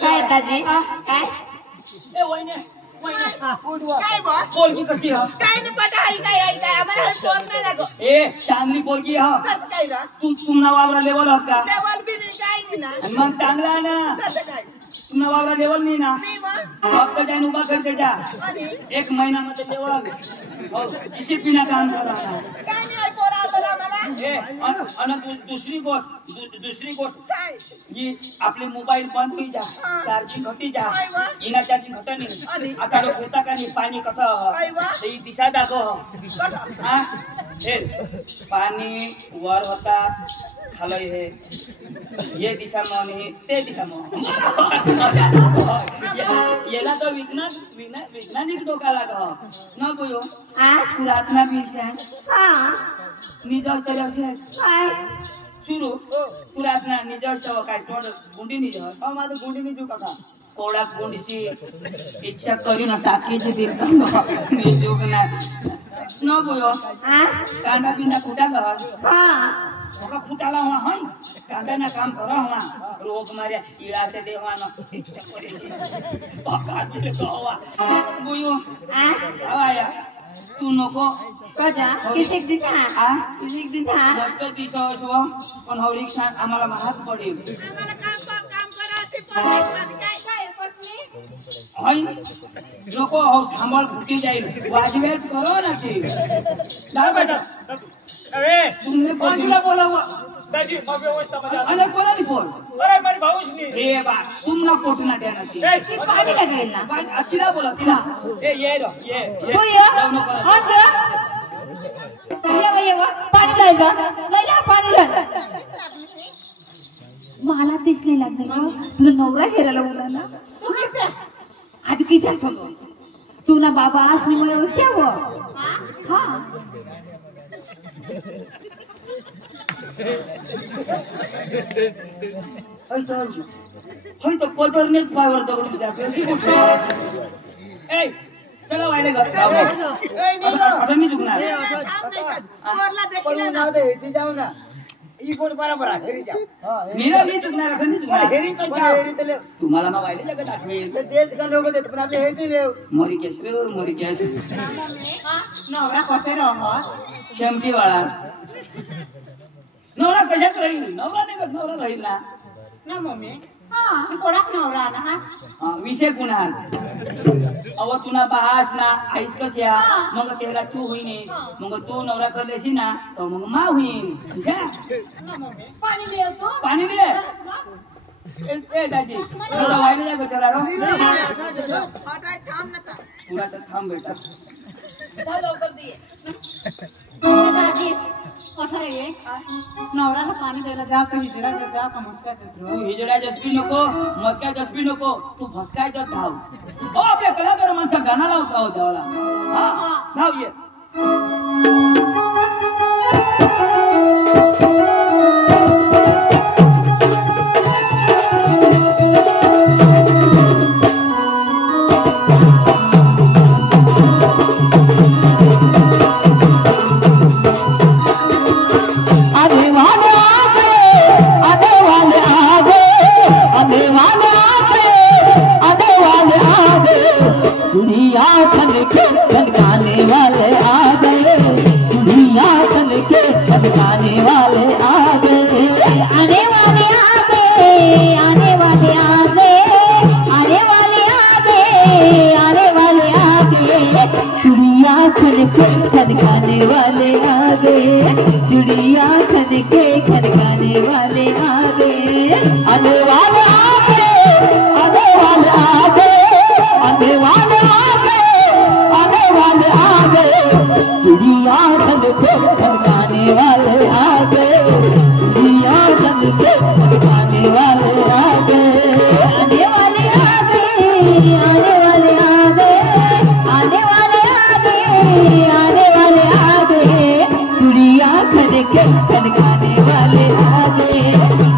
काय दाजी काय ए वहिने काय बा पोरगी कशी हा काय नाही पता आई काय आम्हाला फोन नाही लागो ए चांगली पोरगी हा कसं काय रा तुमना वावरा लेवल होत का लेवल बी नाही काय नाही ना आणि मग चांगला आहे ना कसं काय तुमना वावरा लेवल नाही ना नाही मग फक्त त्याने उभा करते जा आणि 1 महिन्यामध्ये लेवल हो डिसिप्लिन काम करा काय नाही पोरा आला मला ए आणि दुसरी गोष्ट काय ही आपले मोबाईल बंद होई जा चार्जिंग घटी जा इना चार्जिंग घट नाही आता लोक होता का नाही पाणी कसं ही दिशा दाखव हा हे पाणी वर होता खाली हे दिशा मन हे ते दिशा मन याला तर विज्ञानिक डोका लाग न बोयो पुरातना विषय निजर तरी असे सुरू पुरातना निजर सव काय तोड गुंडी निजर माझं गुंडी निजू काका कोडा गुंडीची इच्छा करी ना टाकीची दिल निजूक ना न बोयो कांदा बिंदा कुठा गवा ओका फुटाला हुआ हई कांदा ना काम करा हुआ रोग मारिया कीड़ा से देवा ना पका दे तो हुआ बोयो आया तू नको कजा किसिक दिन मस्त दिवस पण हौरिक सांग आम्हाला महाग पडेल काम करा असे पण काय हई नको हो सांभाळ फुटी जाईल वाजवेच करो ना ते जा बेटा अरे तुमने बाजूला बोलावा दाजी मग व्यवस्था मध्ये अरे कोणाला फोन अरे माझी भाऊच नाही हे बा तुमना पोटना द्या ना ती पाणी लागेल ना तिला बोला तिला ए ये रो ये जाऊ नको ये पाणी लागा लैला पाणी लागा मला तेच नाही लागलं तुला नवरा घेरायला बोला ना आज किसा सोडो तू ना बाबा आज नि मला उशाव हा होय तो पदरनेच पायवर दगडून टाकलं अशी गोष्ट ए चला वायले घर आता मी चुकणार पोरला देखील ना हेरी जाऊ ना ई कोण बरोबर आहे घरी जा मी चुकणार आता मी चुकणार घरी तर जा हेरी तर तुम्हाला ना वायले जगत आठवेल देत का लोक देत पण आपले हेच नाही लेव मोरी केस रे मोरी केस नवरा कसे रहा शेमटी वाळा नवरा कशात राहील नवरा नाही नवरा राहील ना ना मम्मी हा कोणाक नवरा ना हा विषय कुणाल अव तुना बहास ना आईस कशा मग त्याला तू होईन मग तू नवरा करलेशी ना तो मग मा होईन पाणी लिह तू पाणी दे ए दाजी तुला वायला जा बेचारा रो काय थांब नका पुरा तर थांब बेटा लवकर दे अठरे नवऱ्याला पाणी द्यायला जा तू हिजड्याला जा का मस्कायचं तू हिजड्या जसबी नको मस्काय जसबी नको तू भस्कायचं धाव आपल्या कलाकार माणसं गाणं लावता हो देवाला हा धाव ये दुनिया खन के बनाने वाले आ गए गए, चिड़िया खन के खनकाने वाले आ गए, आने वाले आ गए, आने वाले आ गए, आने वाले आ गए, आने वाले आ गए, चिड़िया खन के खनकाने वाले आ गए, चिड़िया खन के खनकाने वाले आ गए, आने वाले आ गए, आने वाले आ गए, आने वाले आ गए, आने वाले आ गए, चिड़िया खन के खनकाने वाले आ गए,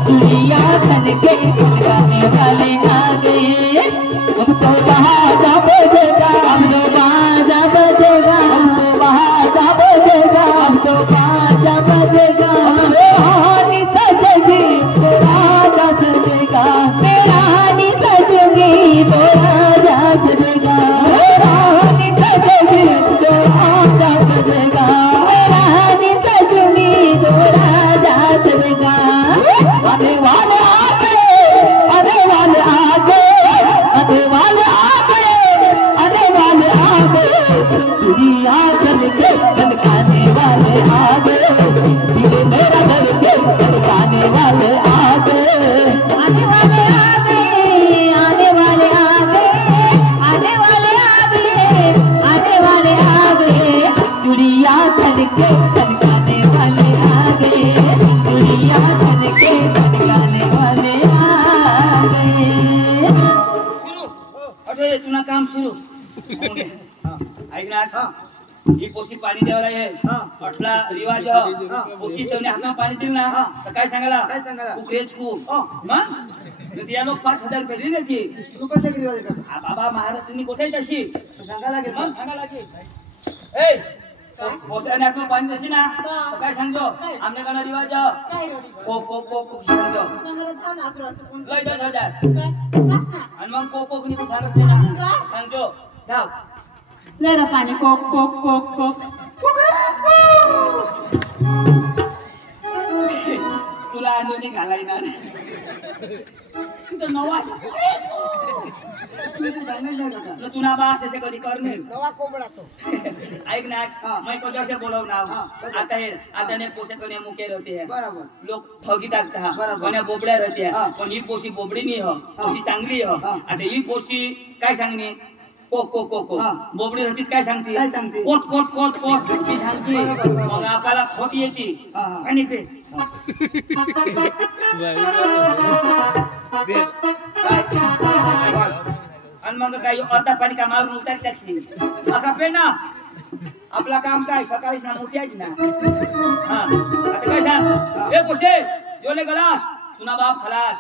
चिड़िया खन के खनकाने वाले आ गए। अब तो बाजा बजेगा, अब तो बाजा बजेगा, अब तो बाजा बजेगा, अब तो बाजा बजेगा, रानी सजेगी तो राजा सजेगा, रानी सजेगी तो राजा सजेगा, रानी सजेगी तो राजा सजेगा, रानी सजेगी तो राजा सजेगा। आने वाले आ गए, आने वाले आ गए, आने वाले आ गए, आने वाले आ गए, चिड़िया चल के खनकाने वाले आ गए, धीरे मेरा चल के खनकाने वाले आ गए, आने वाले आ गए, आने वाले आ गए, आने वाले आ गए, आने वाले आ गए, चिड़िया चल के खनकाने वाले आ गए, चिड़िया चल के खनकाने वाले आ गए। सुरू अठे तुला काम सुरू ऐक ना ही पोशी पाणी द्यायला आहे अठला रिवाज पोशी ठेवणे हातावर पाणी दिलं ना तर काय सांगायला काय सांगायला? उकरेच खूप मग या लोक 5,000 रुपये दिले की तू कसं किती वाजता? बाबा महाराष्ट्रांनी कुठे तशी सांगा लागेल मग सांगा लागेल ए पोशाने हातावर पाणी देशी ना तर काय सांगतो आमच्याकडे रिवाज को सांगतो लय 10,000 आणि मग कोक निघून सांगत नाही ना सांगतो धाव जरा पाणी कोक कोक कोक कोक तुला अंडोने घालायला तिथं नवा तुला बा असे कधी करणे नवा कोंबडा तो ऐक ना मैं को जैसे बोलव आता है आता ने पोसे कोने मुके रहते हैं बरोबर लोग ठगी टाकता कोने बोबड्या रहते हैं पण ही पोशी बोबडी नाही हो पोशी चांगली हो आता ही पोशी काय सांगणे कोक कोक कोक बोबडी होती काय सांगते काय सांगते? कोट कोट कोट कोट ती सांगते मग आपल्याला खोटी येते आणि पे आणि मग काय अर्धा पाणी का मारून उतार टॅक्सी अका पे ना आपला काम काय सकाळी ना मोठ्याची ना हा आता काय सांग ए पोशे योले गलास तुना बाप खलास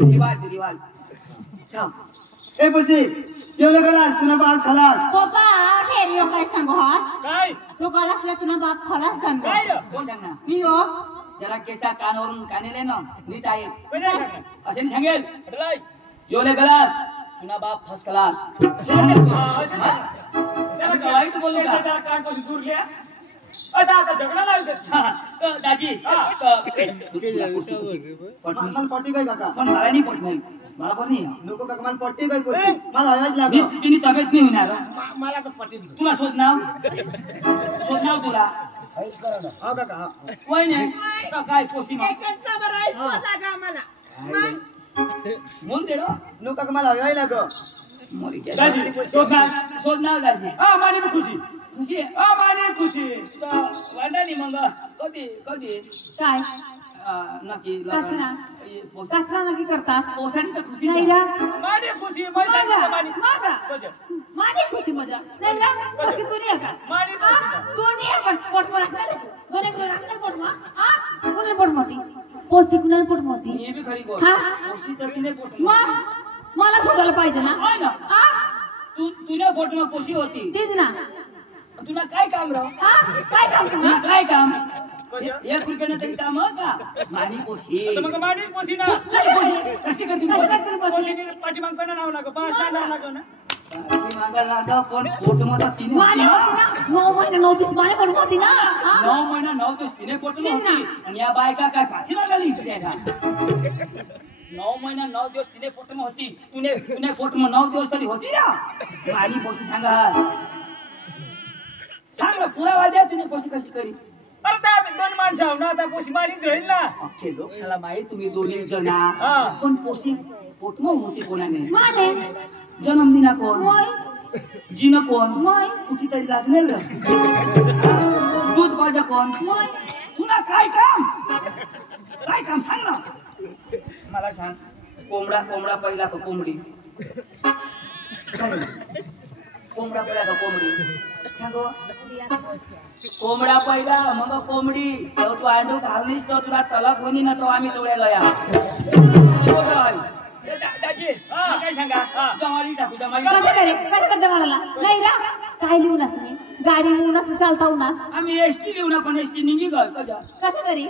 रिवाज ए पुसी जेवलं खलास तुला बाळ खलास पप्पा ठेरियो काय सांगू हा काय लोकाला असल्या तुला बाप खलास सांगतो काय रे? कोण सांगणार मी हो जरा केसा कानावरून कानेले ना नीट आहे असे सांगेल योले गलास तुना बाप फर्स्ट क्लास असे सांगेल वाईट बोलू का कानपासून दूर घ्या आता झगडा लावायचं दाजी मला पट्टी काय काका पण मला नाही पट नाही मला पण नाही नको काका मला पट्टी काय पुसी मला हवाच लागो तुझी तब्येत नाही होणार मला तर पटीच तुला शोध नाव तुला हा काका हा वय नाही काय पोशी म्हणून दे नको काका मला हवाय लागो दाजी शोध नाव दाजी हा मानी खुशी खुशी आहे हा मानी खुशी वांदा नाही मग कधी काय नक्की कसला कसला नक्की करतात पोसानी तर खुशी नाही ना. रा मानी खुशी मैं सांगितलं मानी माझी खुशी मजा नाही रा खुशी तू नाही का मानी तू नाही पण पोट वर गोने गोने लागले पोट मा हा गोने पोट मोठी पोस्ट कुणाला पोट मोठी ही बी खरी गोष्ट हा? पोशी तर तिने पोट मग मला सोडायला पाहिजे ना होय ना. हा तुझ्या पोट मग पोशी होती तेच ना तुला काय काम राव हा काय काम तुला तुला काय काम 1 रुपयानं तरी काम का मानी पोशी मग मानी खुशी ना कशी करते खुशी पाठीमाग कोणा नाव लागो पाच नाव लागो ना मागा लागा पण पोट मध्ये तिने माने होती ना 9 महिने 9 दिवस माने पण होती ना 9 महिना 9 दिवस तिने पोट होती आणि या बायका काय फाशीला लागली त्याला 9 महिना 9 दिवस तिने पोट होती तुने पोट 9 दिवस तरी होती ना मानी पोशी सांगा सांग ना पुरावा द्या तुने पोशी कशी करी परत आम्ही 2 माणसं आहो ना आता पोशी मारीत राहील ना अख्खे लोकशाला माहित तुम्ही 2 जण हा. पण पोशी पोटमो होती कोणाने माने जन्मदिना कोण मोय जीन कोण मोय कुठे तरी लागलेलं दूध पाजा कोण मोय तुला काय काम सांग ना मला सांग कोंबडा पहिला का कोंबडी कोंबडा पहिला का कोंबडी सांगो कोंबडा पहिला मग कोंबडी तो तू अंडू घाललीस तर तुला तलाक होणी ना तो आम्ही डोळ्याला या दाजी काय सांगा जमाली टाकू जमाली कसं म्हणाला नाही रा काय लिहू ना तुम्ही गाडी लिहू ना चालता ना आम्ही एसटी लिहू ना पण एसटी निघी गल कजा कसं तरी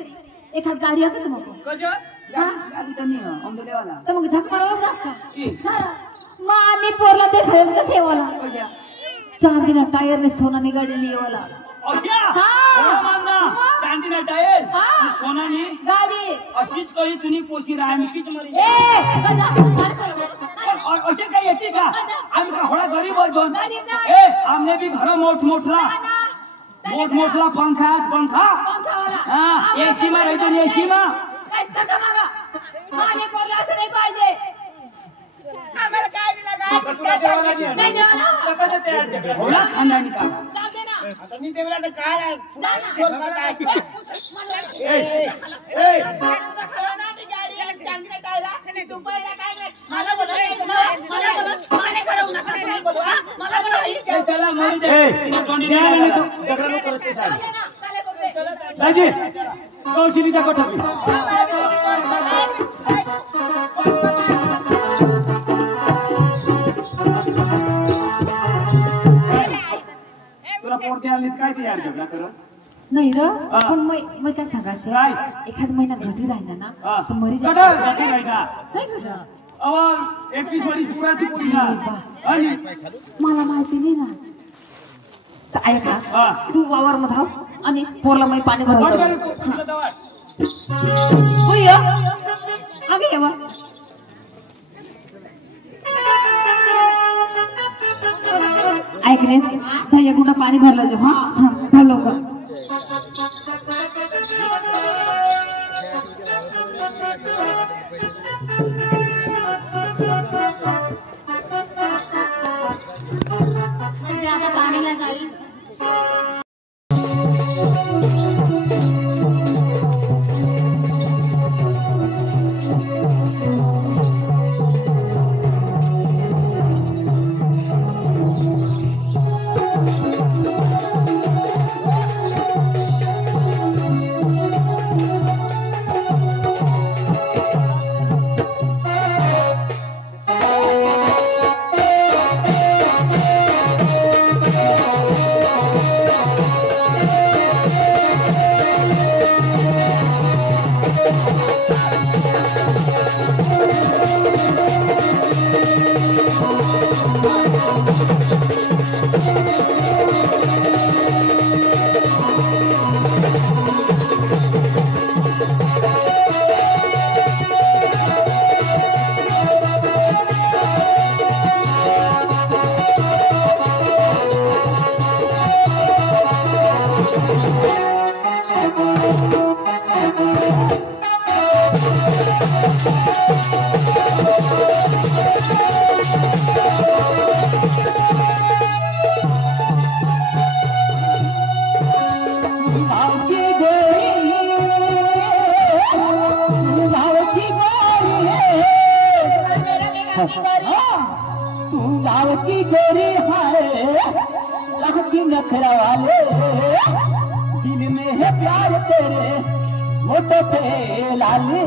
एखाद गाडी येते मग कजा गाडी तर नाही अंबेलेवाला तर मग झक मारवच असता की मानी पोरला ते खरं का सेवाला कजा चांदीना टायर ने सोनानी गाडी लिहिवाला अशा हा. मानना चांदीना टायर हा. सोनानी गाडी अशीच काही तुम्ही पोशी राहणीच मरी ए गजा पण असे काही येते का आम्ही का होळा गरीब होतो गरीब नाही. ए आमने भी घर मोठमोठला पंखा पंखावाला हा एसी मा राहतो एसी मा काय सका मागा माने पोरला असं नाही पाहिजे आम्हाला काय दिलं नाही देवाला होळा खानदानी का जाऊ दे ना आता मी तेवढा तर काय फोन करताय सोनाची गाडी आणि चांदीला टायरा दुबईला काय नाही. मला बोला माने करू नका मला बोला चला मरू दे तोंडी नाही दाजी कौशिलीच्या कोठात तुला पोरते आले काय तयार करला करत नाही र हा. पण मग त्या सांगायचं काय? एखाद महिना घरी राहिला ना हा. तर मरी कटं, कटं राहिला. अहो 21 वर्ष पुराची पोरीला आणि मला माहिती नाही ना तर ऐक हा. ना तू वावर मध्ये धाव आणि पोरला मी पाणी भरवतो तुला दवा होय आगे येवा ऐक रे दह्या कुठं पाणी भरलं जो हा धाव लवकर आता पाण्याला जाईल तू गाँव की गोरी है लाख की नखरा वाले दिल में है प्यार तेरे मोटो पे लाले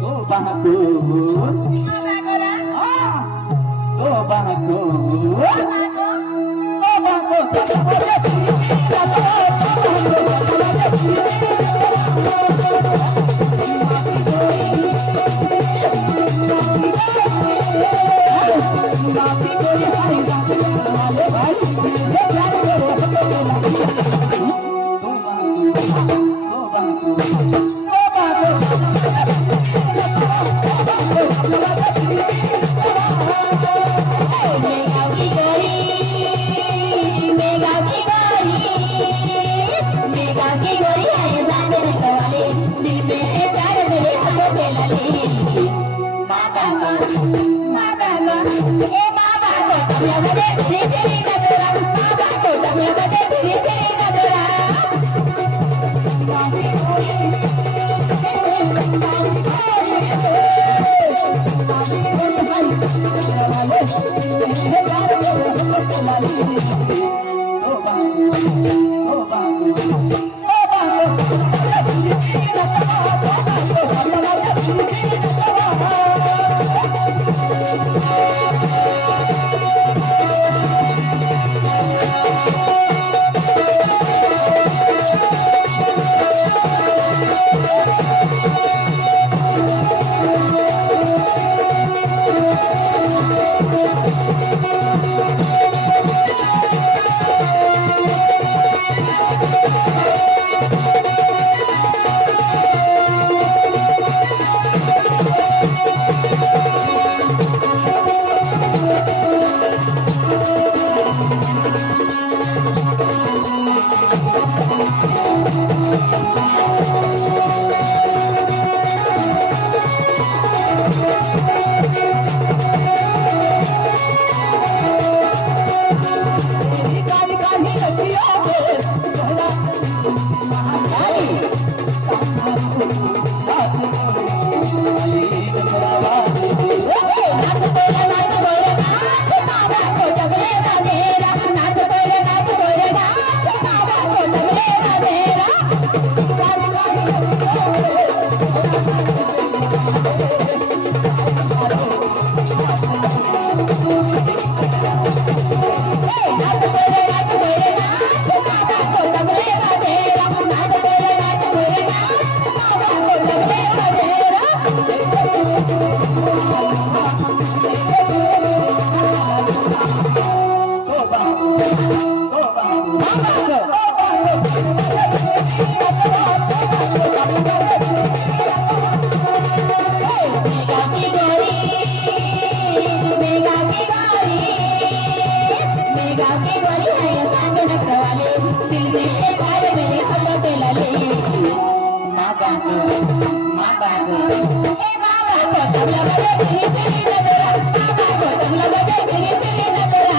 तो बहको तो बहको भाई मेरे हाथों पे लले माँ बाबू ए बाबा को तबला बजे तेरी तेरी नजरा बाबा को तबला बजे तेरी तेरी नजरा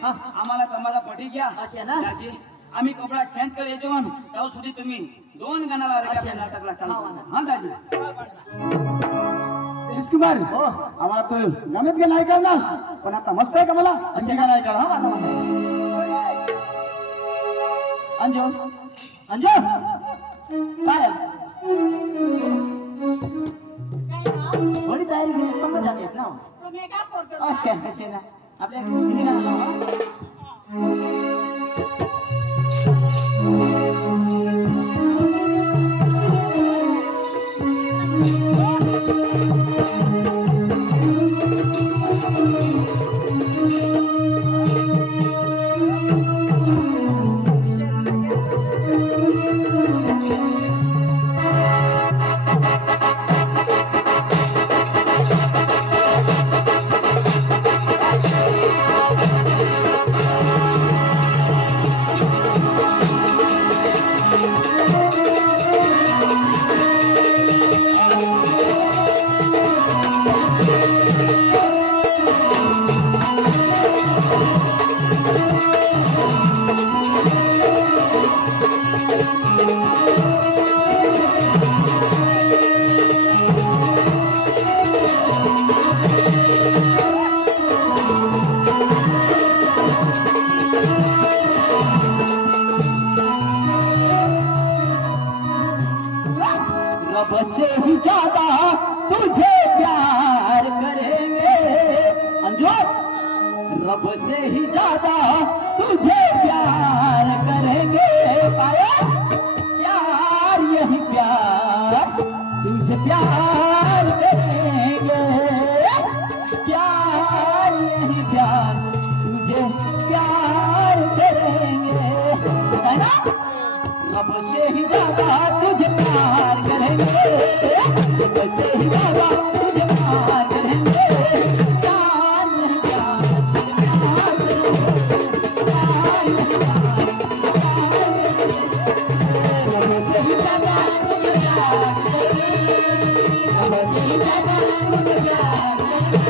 आम्हाला तुम्हाला पटी घ्या असे ना आम्ही कपडा चेंज कर येतो तेव्हा सुधी तुम्ही 2 गाण्याला नाटकला चालू हा दाजी कुमार हो आम्हाला तो गमत गे नाही करणार पण आता मस्त आहे का मला असे का नाही करणार आता अंजू अंजू काय थोडी तयारी घेऊन पण जातेस ना असे असे ना आपल्या किती गाणं से ही ज्यादा तुझे प्यार करेंगे अंजू रब से ही ज्यादा तुझे प्यार करेंगे प्यार यही प्यार तुझे प्यार करेंगे प्यार यही प्यार तुझे प्यार करेंगे अब से ही ज्यादा तुझे प्यार करेंगे, अब से ही ज्यादा तुझे प्यार करेंगे, जान जान प्यार करेंगे, जान अब से ही ज्यादा तुझे प्यार करेंगे, अब से ही ज्यादा तुझे प्यार करेंगे,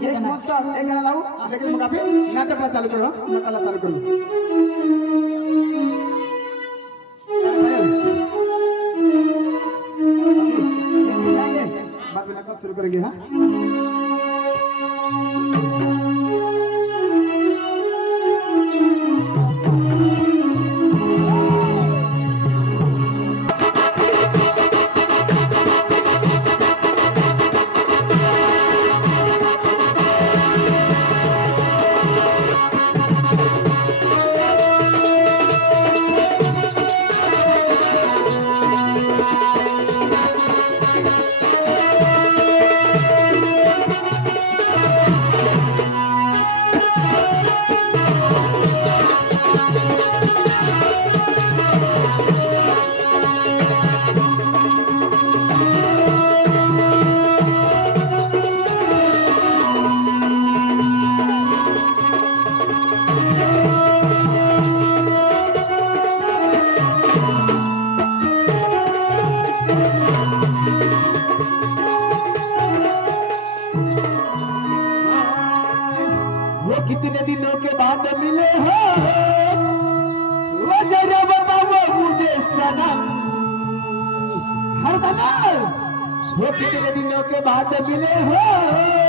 एक मस्त एक गाना लावू लेकिन मग आपण नाटकला चालू करू नाटकाला चालू करू बाद में नाटक शुरू करेंगे हाँ कितने दिनों के बाद मिले हो वो जरा बताओ मुझे सनम हर वो कितने दिनों के बाद मिले हो